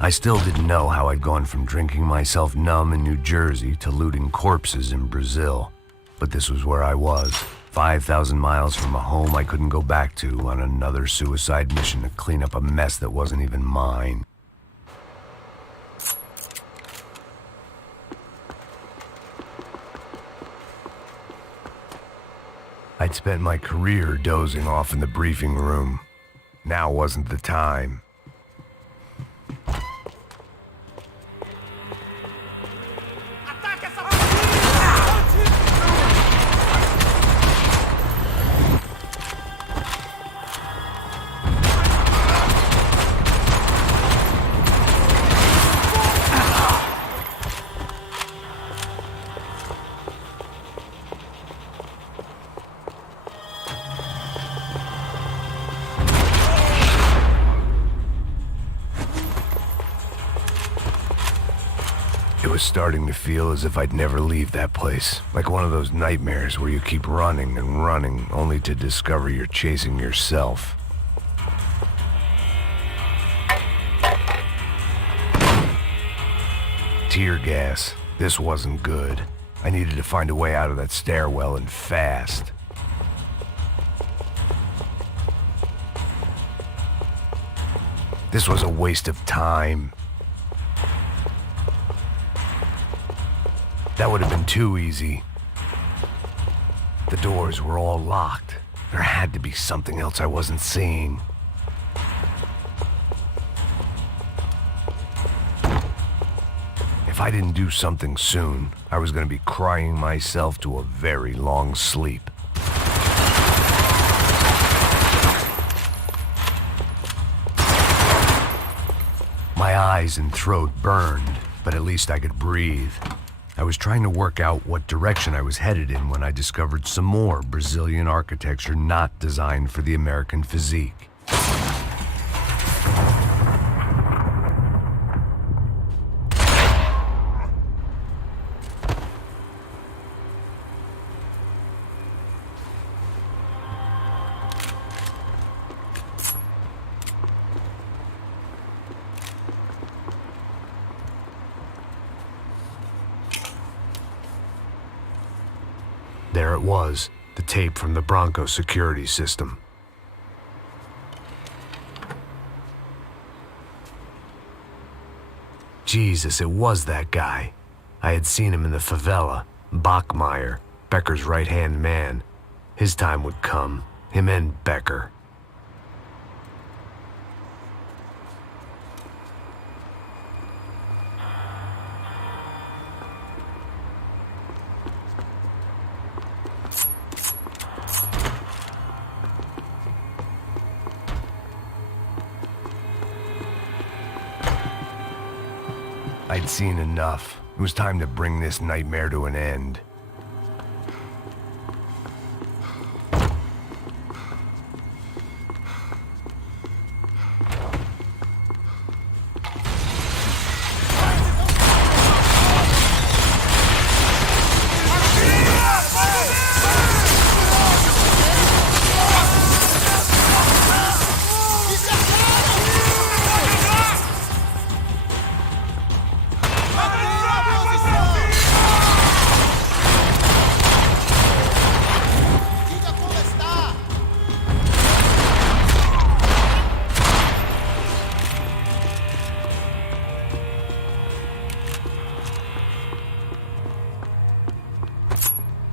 I still didn't know how I'd gone from drinking myself numb in New Jersey to looting corpses in Brazil. But this was where I was, 5,000 miles from a home I couldn't go back to, on another suicide mission to clean up a mess that wasn't even mine. I'd spent my career dozing off in the briefing room. Now wasn't the time. It was starting to feel as if I'd never leave that place. Like one of those nightmares where you keep running and running, only to discover you're chasing yourself. tear gas. This wasn't good. I needed to find a way out of that stairwell and fast. This was a waste of time. That would have been too easy. The doors were all locked. There had to be something else I wasn't seeing. If I didn't do something soon, I was going to be crying myself to a very long sleep. My eyes and throat burned, but at least I could breathe. I was trying to work out what direction I was headed in when I discovered some more Brazilian architecture not designed for the American physique. There it was, the tape from the Bronco security system. Jesus, it was that guy. I had seen him in the favela, Bachmeyer, Becker's right-hand man. His time would come, him and Becker. I'd seen enough. It was time to bring this nightmare to an end.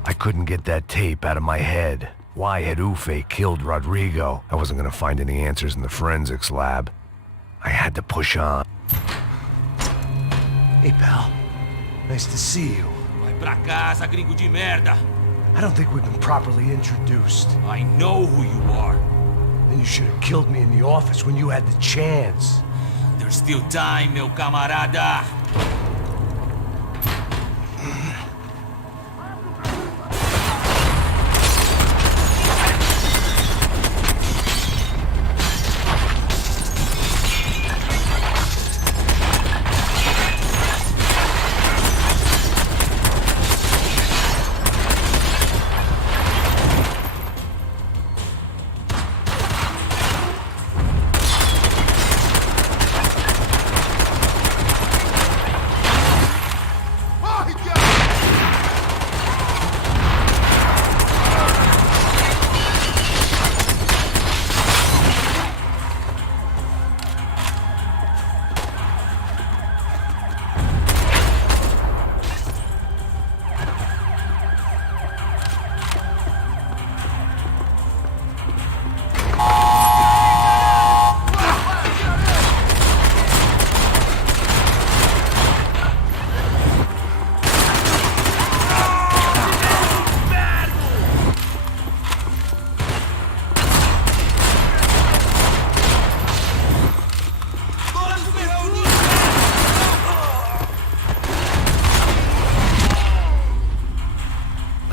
I couldn't get that tape out of my head. Why had Ufe killed Rodrigo? I wasn't gonna find any answers in the forensics lab. I had to push on. Hey, pal. Nice to see you. Vai pra casa, gringo de merda. I don't think we've been properly introduced. I know who you are. Then you should have killed me in the office when you had the chance. There's still time, meu camarada.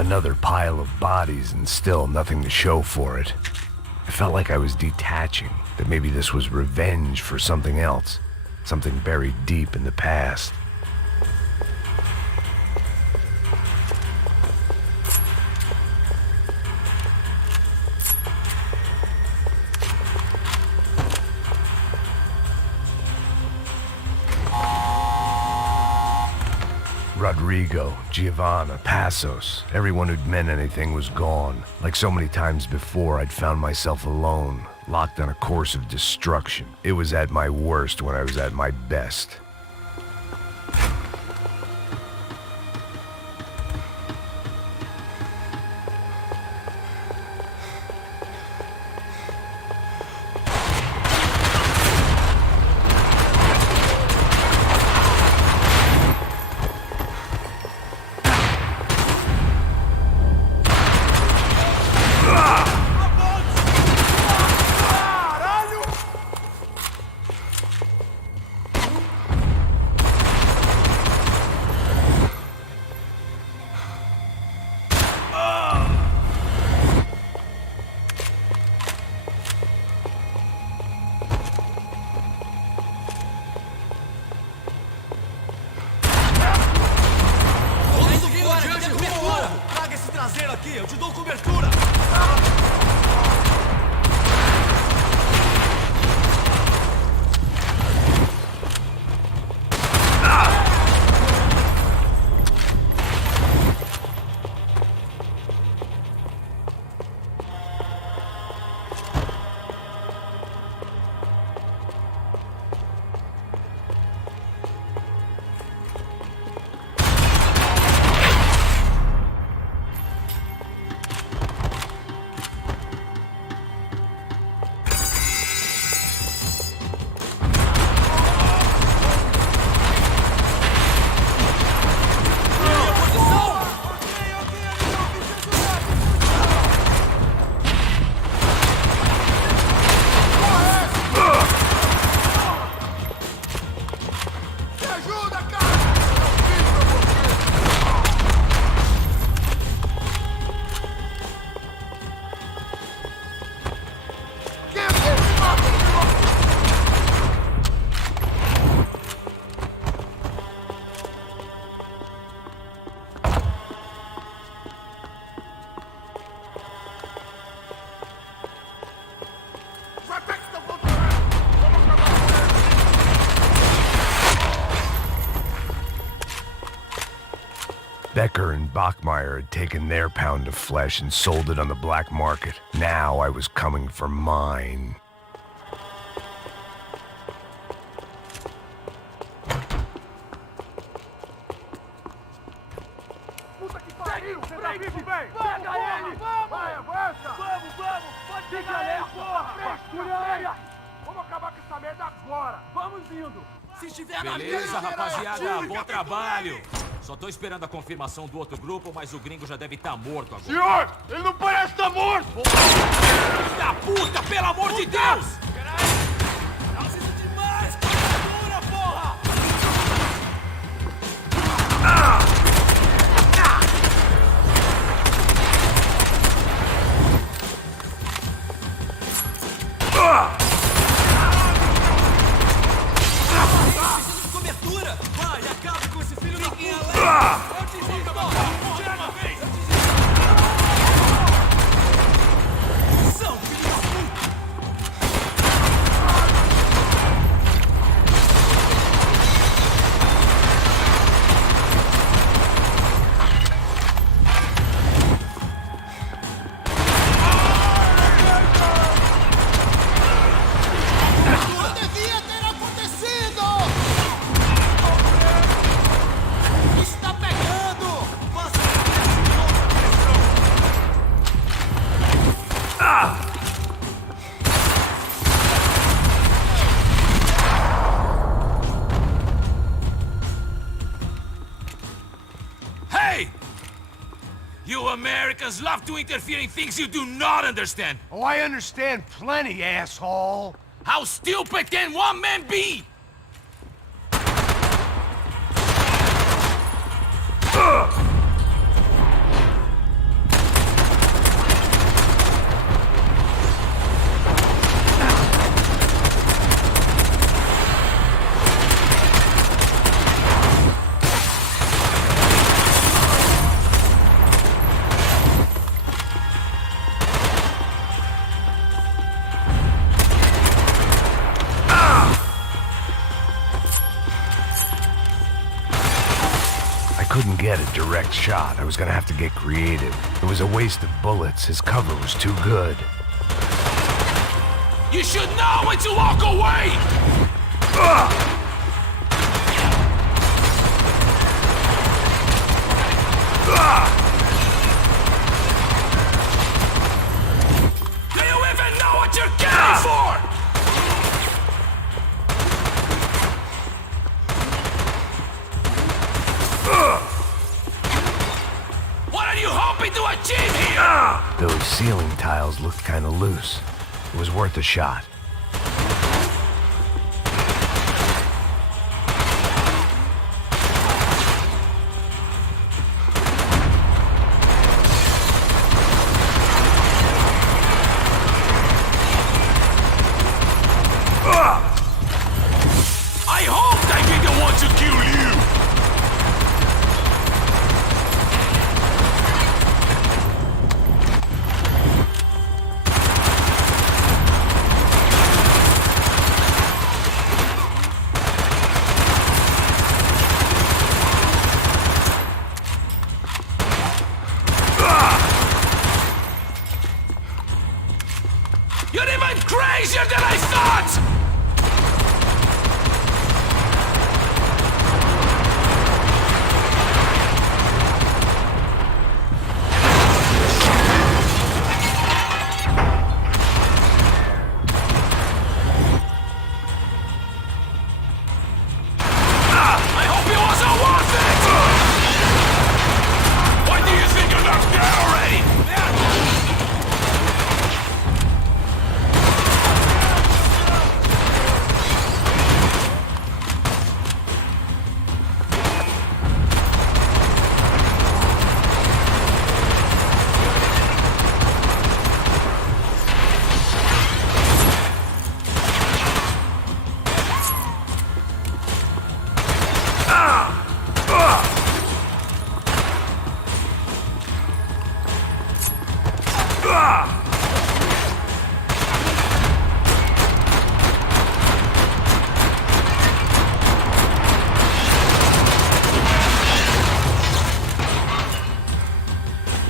Another pile of bodies and still nothing to show for it. I felt like I was detaching, that maybe this was revenge for something else, something buried deep in the past. Rodrigo, Giovanna, Passos, everyone who'd meant anything was gone. Like so many times before, I'd found myself alone, locked on a course of destruction. It was at my worst when I was at my best. Eu te dou cobertura! Becker and Bachmeyer had taken their pound of flesh and sold it on the black market. Now I was coming for mine. Puta que pariu! Pra mim, velho! Pega ele! Vai, avança! Vamos! Pode pegar ele, porra! Fúria! Vamos acabar com essa merda agora! Vamos indo! Se estiver na Beleza, rapaziada, bom trabalho. Só tô esperando a confirmação do outro grupo, mas o gringo já deve estar morto agora. Senhor, ele não parece estar morto! Filho da puta, pelo amor de Deus! Faça isso demais! Cobertura, porra! Preciso de cobertura! Vai, acabe com esse filho da puta! Eu te disse, porra! Tira uma vez! São filho da puta! Não devia ter acontecido! Está pegando! Faça Hey! You Americans love to interfere in things you do not understand. Oh, I understand plenty, asshole. How stupid can one man be? I couldn't get a direct shot. I was gonna have to get creative. It was a waste of bullets. His cover was too good. You should know when to walk away! Do you even know what you're getting for? What are you hoping to achieve here? Those ceiling tiles looked kinda loose. It was worth a shot. I hoped I didn't want to kill you! You're even crazier than I thought! I hope it wasn't worth it! Why do you think you're not there already?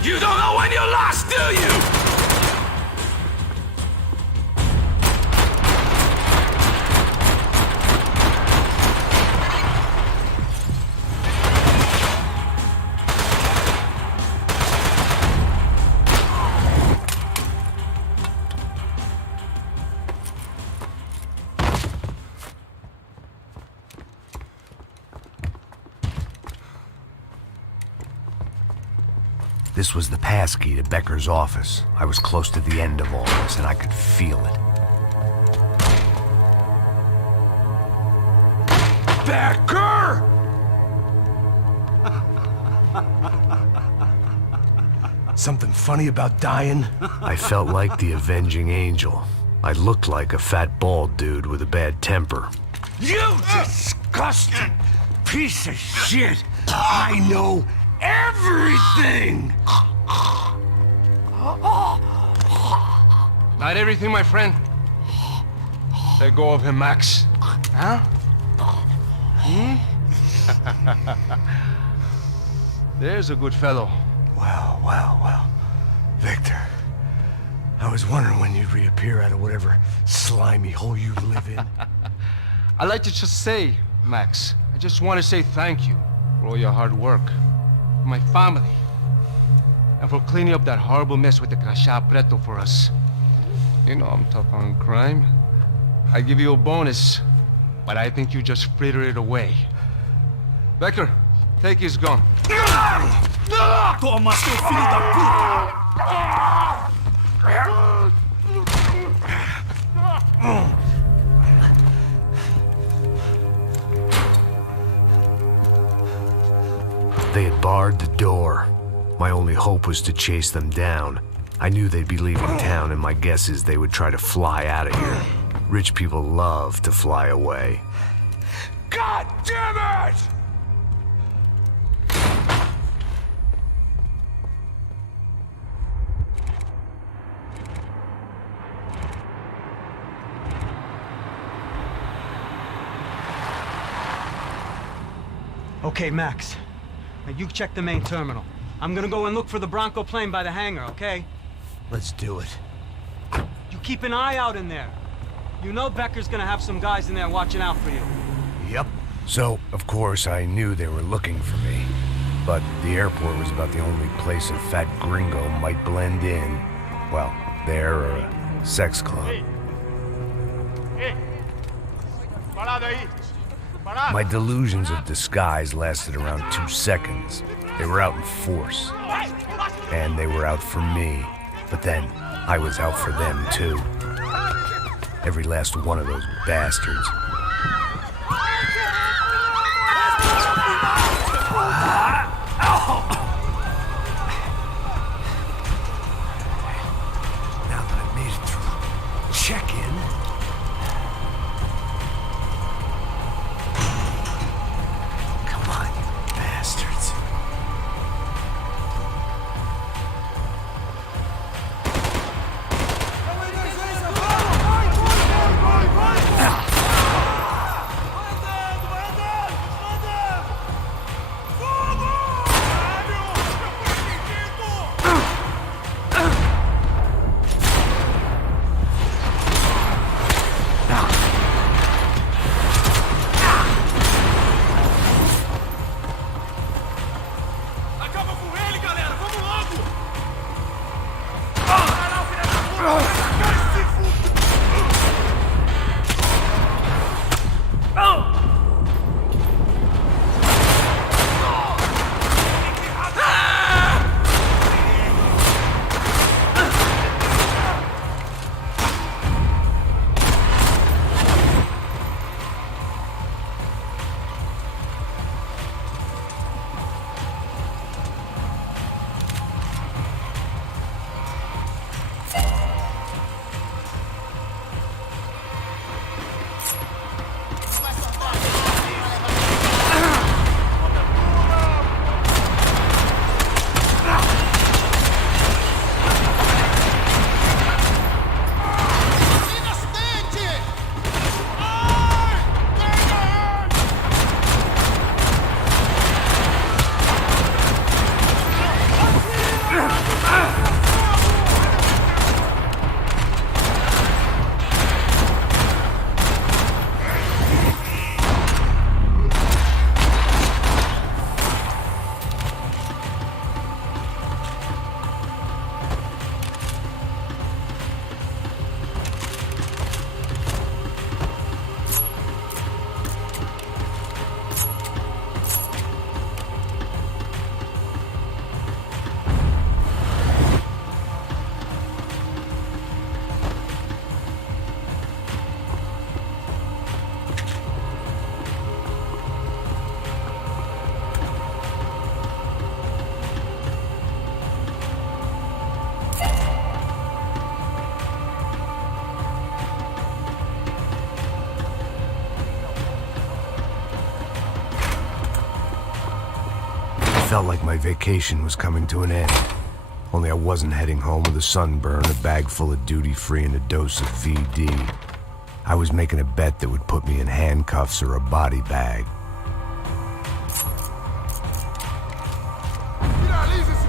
You don't know when you're lost, do you? This was the passkey to Becker's office. I was close to the end of all this, and I could feel it. Becker! Something funny about dying? I felt like the avenging angel. I looked like a fat bald dude with a bad temper. You disgusting piece of shit! I know everything! Not everything, my friend. Let go of him, Max. Huh? There's a good fellow. Well, well, well. Victor, I was wondering when you'd reappear out of whatever slimy hole you live in. I'd like to just say, Max, I just want to say thank you for all your hard work, for my family, and for cleaning up that horrible mess with the Crachá Preto for us. You know I'm tough on crime. I give you a bonus, but I think you just fritter it away. Becker, take his gun. Toma, seu filho da They had barred the door. My only hope was to chase them down. I knew they'd be leaving town, and my guess is they would try to fly out of here. Rich people love to fly away. God damn it! Okay, Max. Now you check the main terminal. I'm gonna go and look for the Bronco plane by the hangar, okay? Let's do it. You keep an eye out in there. You know Becker's gonna have some guys in there watching out for you. Yep. So, of course, I knew they were looking for me. But the airport was about the only place a fat gringo might blend in. Well, there or a sex club. Ei! Parada aí! Parada! My delusions of disguise lasted around 2 seconds. They were out in force. And they were out for me. But then, I was out for them, too. Every last one of those bastards. Now that I've made it through check-in, come on, you bastards. Acaba com ele, galera! Vamos logo! Felt like my vacation was coming to an end. Only I wasn't heading home with a sunburn, a bag full of duty-free, and a dose of VD. I was making a bet that would put me in handcuffs or a body bag. Finaliza esse...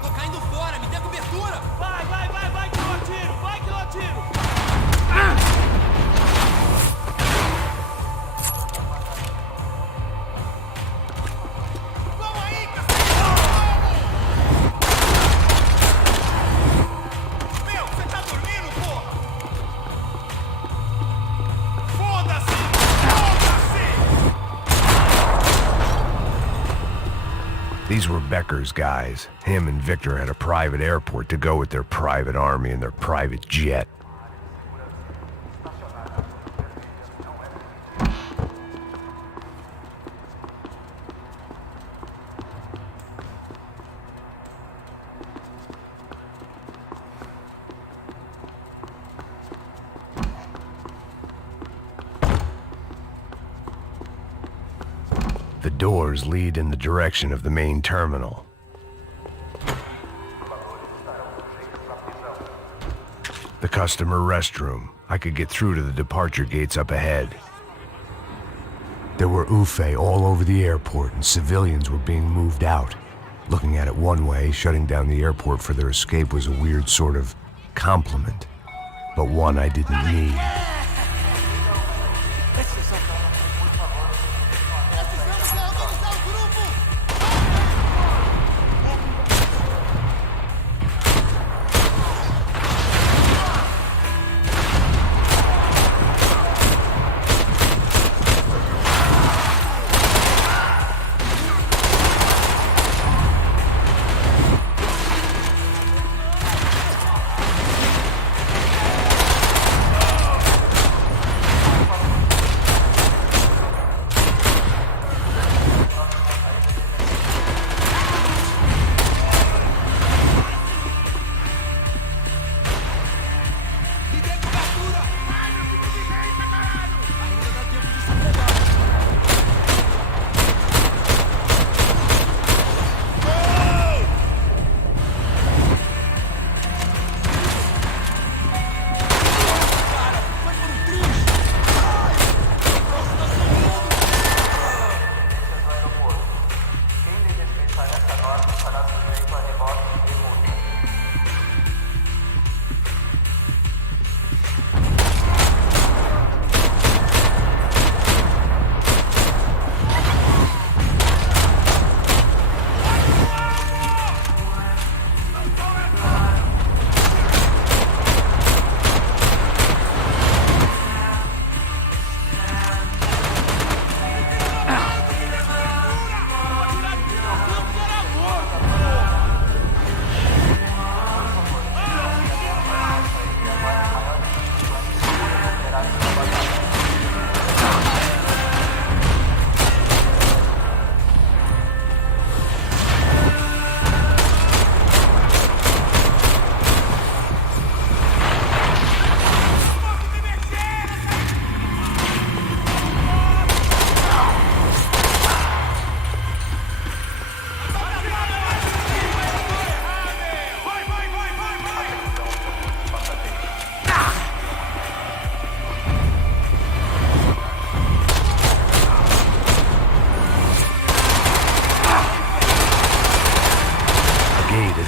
Tô caindo fora, me dê cobertura! Vai que eu atiro! Vai que eu atiro! Vamos aí, cacete! Meu, você tá dormindo, porra? Foda-se! These were Becker's guys. Him and Victor had a private airport to go with their private army and their private jet. The doors lead in the direction of the main terminal. The customer restroom. I could get through to the departure gates up ahead. There were Ufe all over the airport, and civilians were being moved out. Looking at it one way, shutting down the airport for their escape was a weird sort of compliment, but one I didn't need.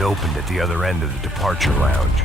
Opened at the other end of the departure lounge.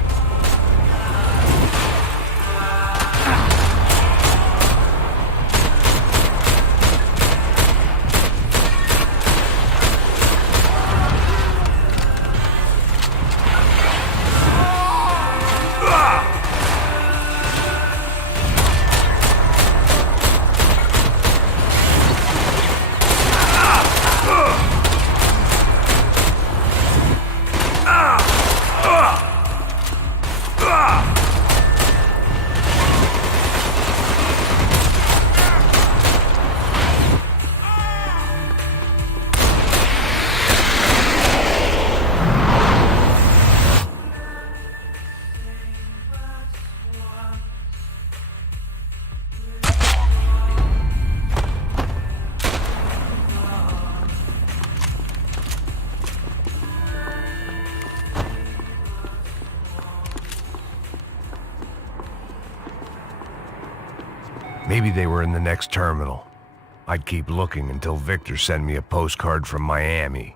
Maybe they were in the next terminal. I'd keep looking until Victor sent me a postcard from Miami.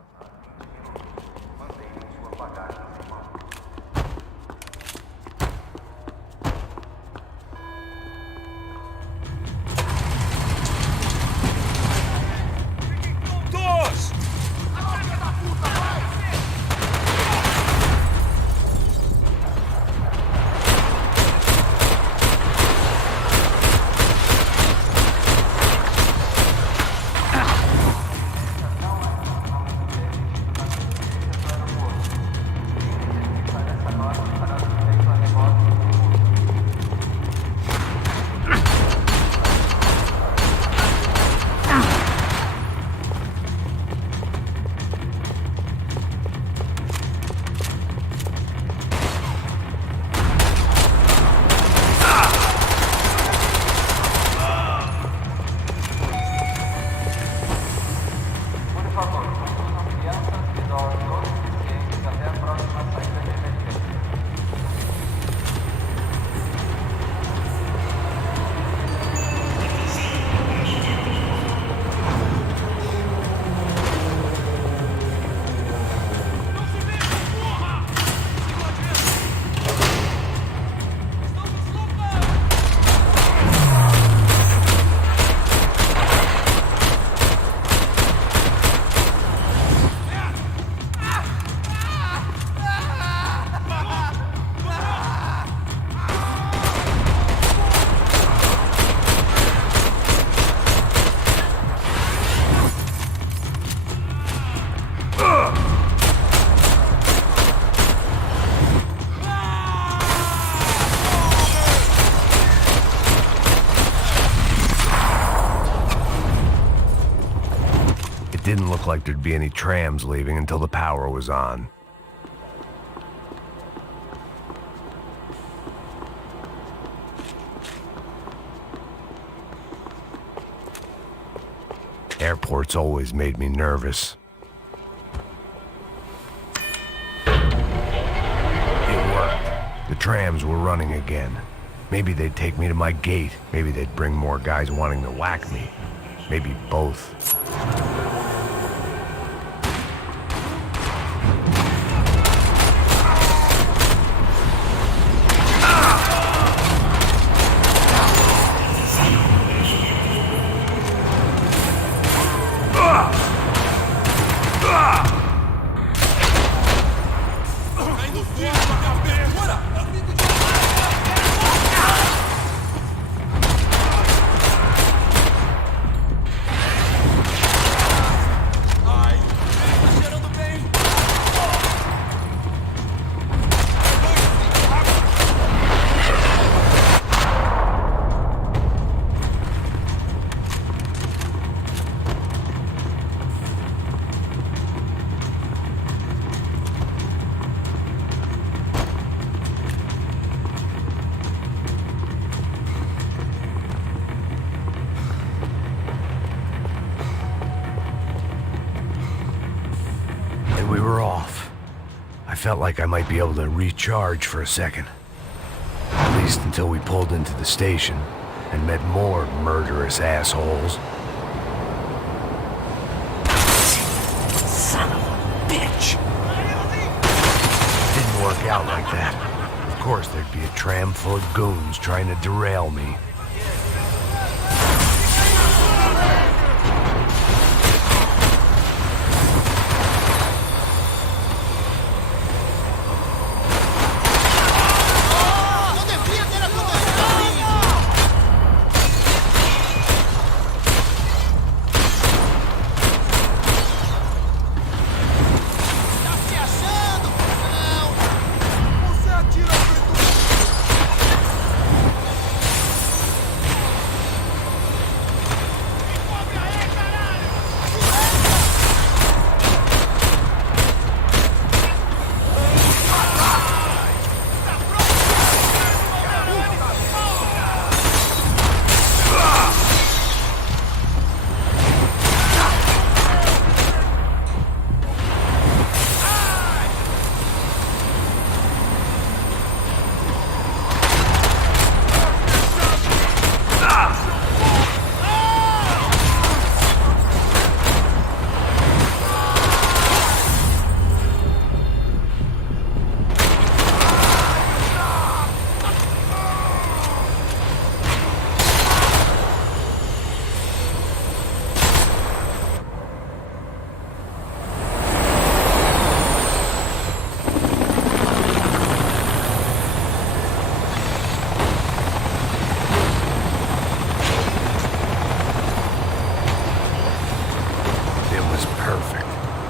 It didn't look like there'd be any trams leaving until the power was on. Airports always made me nervous. It worked. The trams were running again. Maybe they'd take me to my gate. Maybe they'd bring more guys wanting to whack me. Maybe both. We were off. I felt like I might be able to recharge for a second. At least until we pulled into the station and met more murderous assholes. Son of a bitch! Didn't work out like that. Of course there'd be a tram full of goons trying to derail me.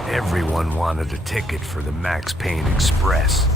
Everyone wanted a ticket for the Max Payne Express.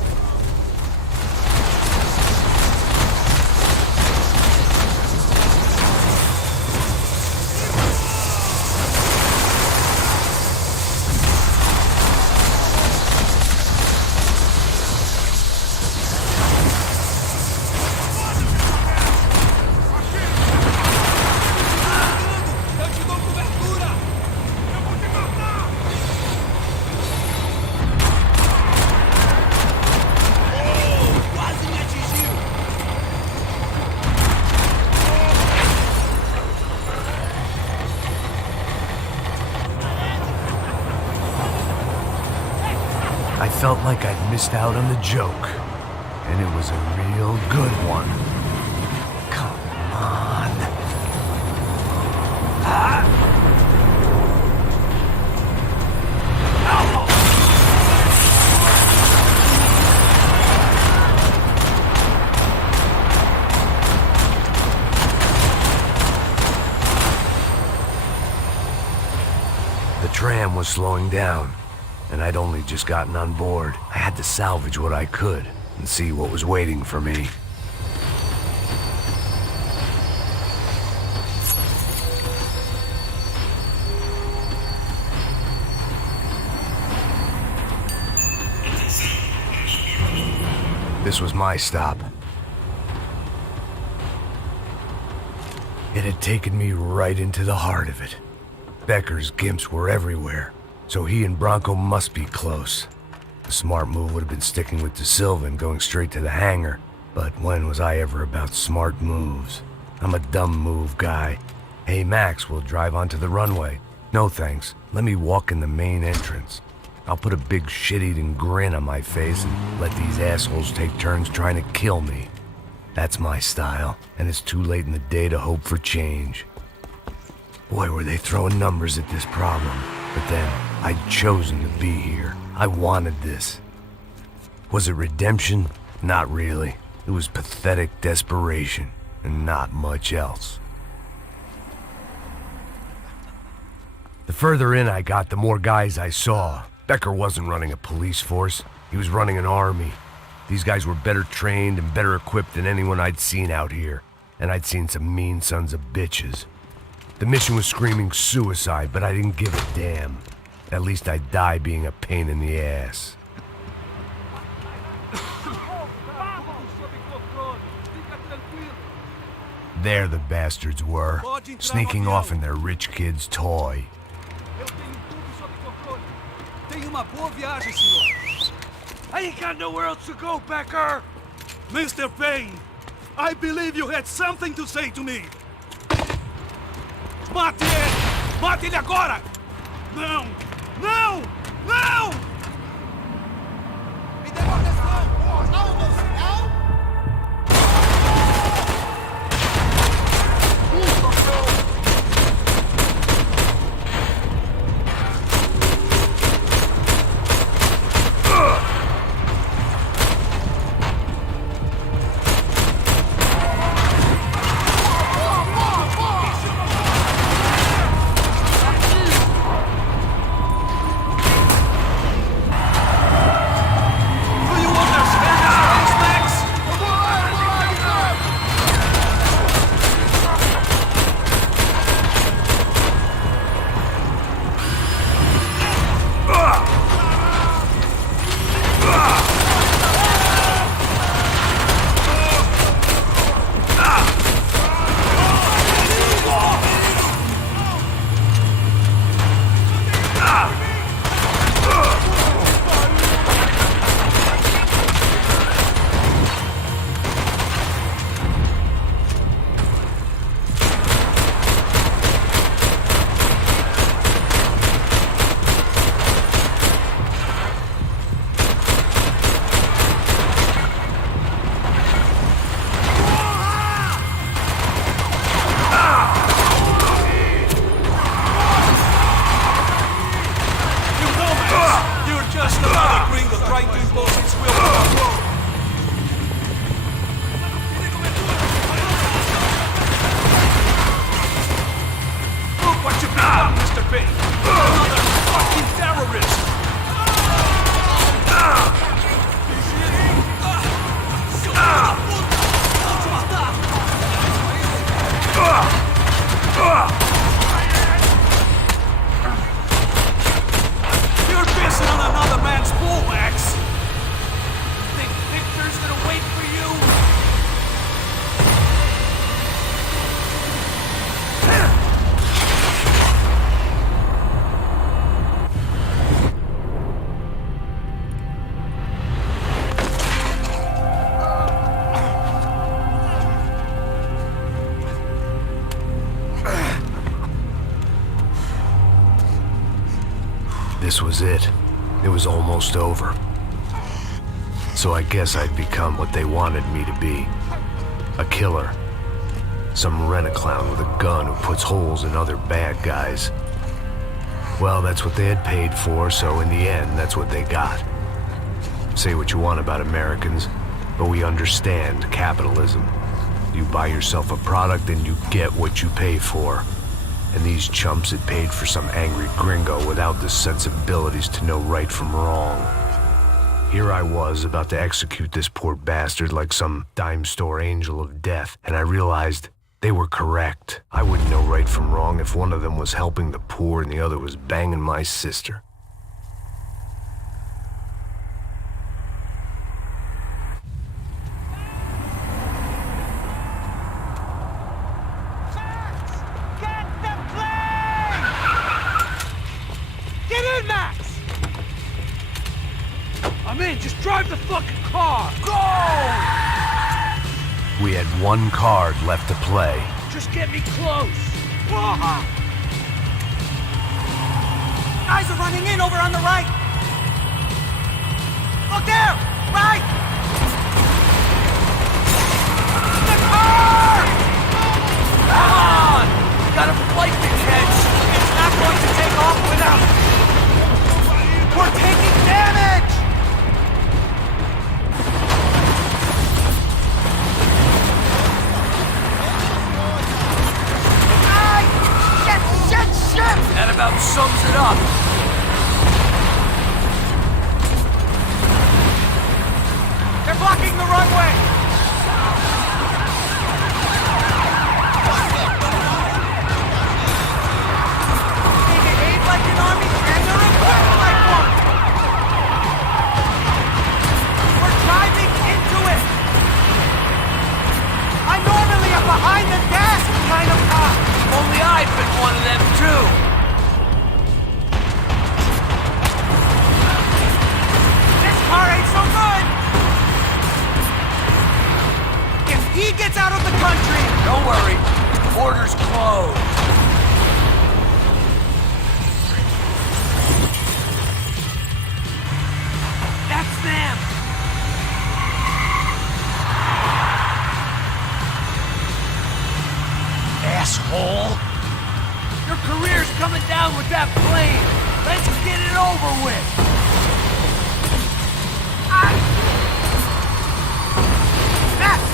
I felt like I'd missed out on the joke, and it was a real good one. Come on. The tram was slowing down, and I'd only just gotten on board. I had to salvage what I could and see what was waiting for me. This was my stop. It had taken me right into the heart of it. Becker's gimps were everywhere, so he and Bronco must be close. The smart move would have been sticking with De Silva and going straight to the hangar, but when was I ever about smart moves? I'm a dumb move guy. Hey Max, we'll drive onto the runway. No thanks, let me walk in the main entrance. I'll put a big shit-eating grin on my face and let these assholes take turns trying to kill me. That's my style, and it's too late in the day to hope for change. Boy, were they throwing numbers at this problem. But then, I'd chosen to be here. I wanted this. Was it redemption? Not really. It was pathetic desperation, and not much else. The further in I got, the more guys I saw. Becker wasn't running a police force. He was running an army. These guys were better trained and better equipped than anyone I'd seen out here. And I'd seen some mean sons of bitches. The mission was screaming suicide, but I didn't give a damn. At least I'd die being a pain in the ass. There the bastards were, sneaking off in their rich kid's toy. Tenha uma boa viagem, senhor. I ain't got nowhere else to go, Becker! Mr. Payne, I believe you had something to say to me. Mate ele! Mate ele agora! Não! Não! Não! Me dê proteção! Não, meu sinal! This was it. It was almost over. So I guess I'd become what they wanted me to be. A killer. Some rent-a-clown with a gun who puts holes in other bad guys. Well, that's what they had paid for, so in the end, that's what they got. Say what you want about Americans, but we understand capitalism. You buy yourself a product and you get what you pay for. And these chumps had paid for some angry gringo without the sensibilities to know right from wrong. Here I was, about to execute this poor bastard like some dime store angel of death, and I realized they were correct. I wouldn't know right from wrong if one of them was helping the poor and the other was banging my sister. Drive the fucking car! Go! We had one card left to play. Just get me close! Guys are running in over on the right! Look there! Right! The car! Come on! Gotta fight the catch! It's not going to take off without... We're taking damage! Shit! That about sums it up. They're blocking the runway! They behave like an army and they're equipped like one! We're driving into it! I'm normally a behind-the-gas kind of cop! Only I've been one of them, too! This car ain't so good! If he gets out of the country... Don't worry, border's closed. That's them! Asshole! Your career's coming down with that plane! Let's get it over with! Matt!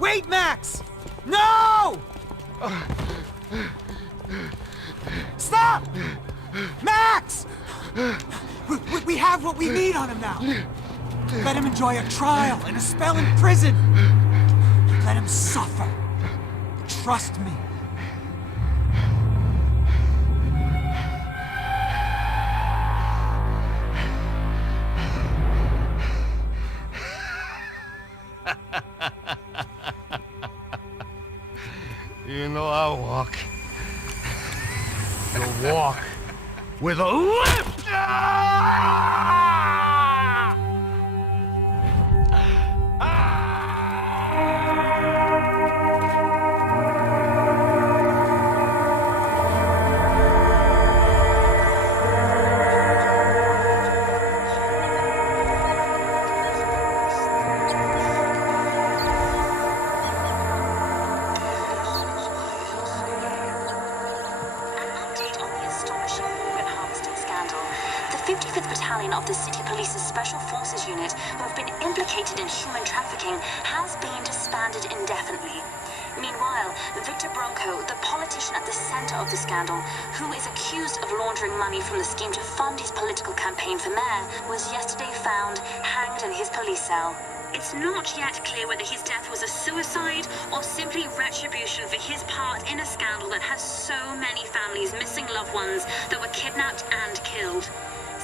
Wait, Max! No! Stop! Max! We have what we need on him now. Let him enjoy a trial and a spell in prison. Let him suffer. Trust me. You know I walk. You'll walk with a lift! Of the City Police's Special Forces Unit, who have been implicated in human trafficking, has been disbanded indefinitely. Meanwhile, Victor Bronco, the politician at the center of the scandal, who is accused of laundering money from the scheme to fund his political campaign for mayor, was yesterday found hanged in his police cell. It's not yet clear whether his death was a suicide or simply retribution for his part in a scandal that has so many families missing loved ones that were kidnapped and killed.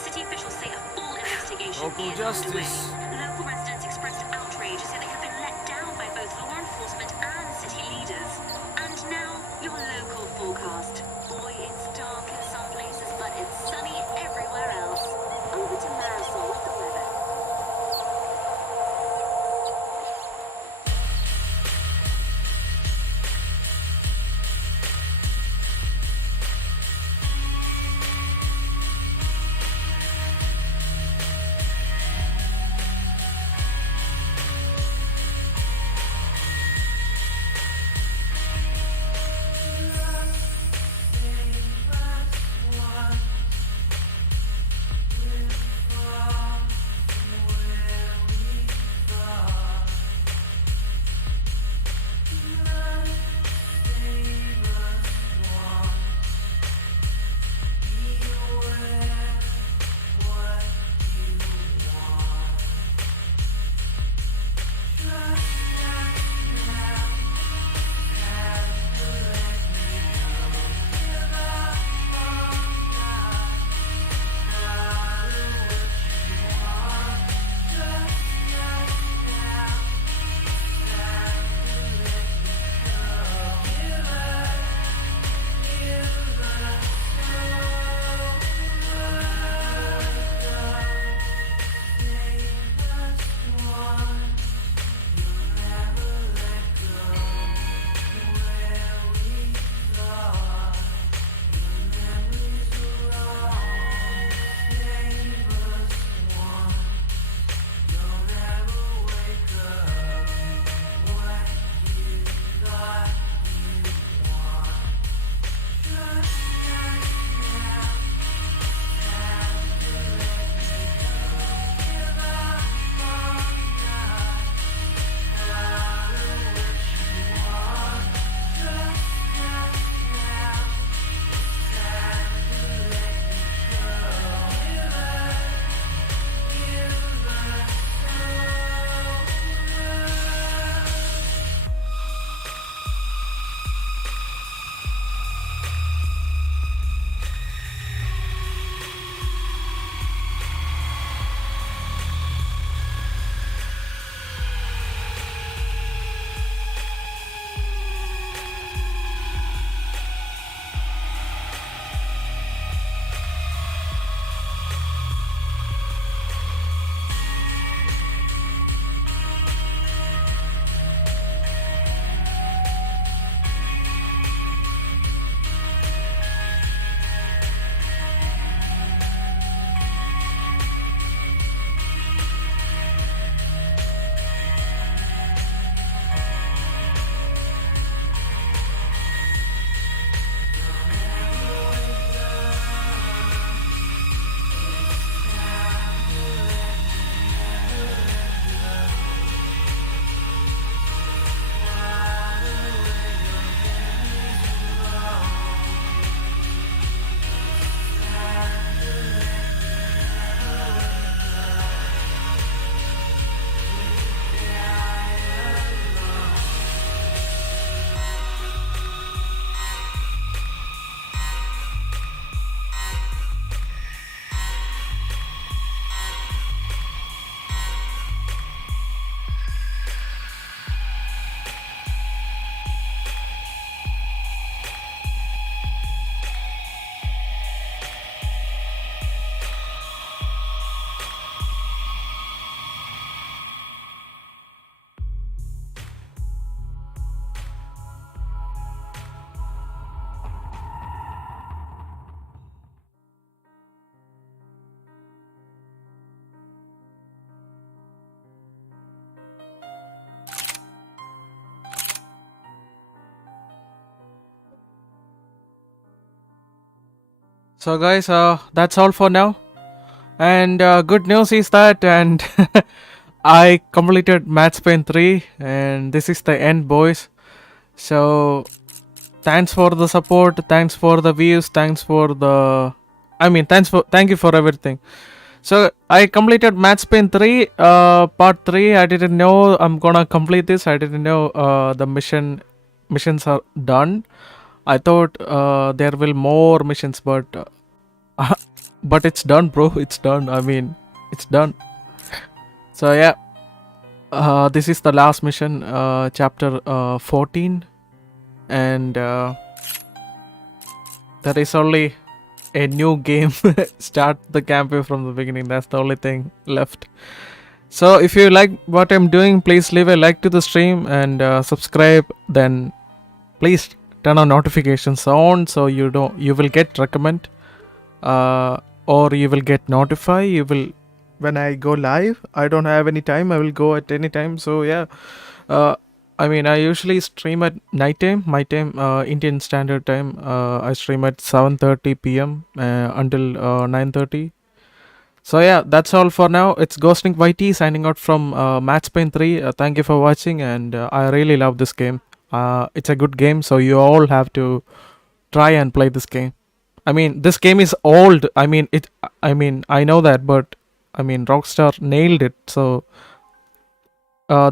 City officials say a full investigation Local is justice. underway. Local residents expressed outrage, say they have been let down by both law enforcement and city leaders. And now, your local forecast. Boy, it's dark in some places, but it's sunny everywhere else. Over to Marisol with the weather. So guys, that's all for now. And good news is that, and I completed Max Payne 3, and this is the end, boys. So thanks for the support, thanks for the views, thank you for everything. So I completed Max Payne 3, part 3. I didn't know I'm gonna complete this. I didn't know the missions are done. I thought there will more missions, but but it's done, bro. It's done. I mean, it's done. So yeah, this is the last mission, chapter 14, and there is only a new game. Start the campaign from the beginning. That's the only thing left. So if you like what I'm doing, please leave a like to the stream and subscribe. Then please turn on notifications on so you will get recommend, or you will get notified. You will, when I go live. I don't have any time. I will go at any time. So yeah, I mean, I usually stream at night time, my time, Indian Standard Time. I stream at 7:30 p.m. Until 9:30. So yeah, that's all for now. It's Ghostnik YT signing out from Max Payne 3. Thank you for watching, and I really love this game. It's a good game, so you all have to try and play this game. I mean, this game is old. I mean, I know that, but I mean, Rockstar nailed it. So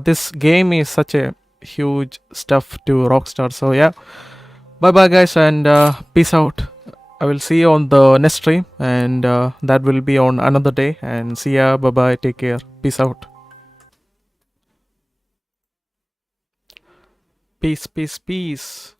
this game is such a huge stuff to Rockstar. So yeah, bye bye guys, and peace out. I will see you on the next stream, and that will be on another day. And see ya, bye bye, take care, peace out. Peace, peace, peace.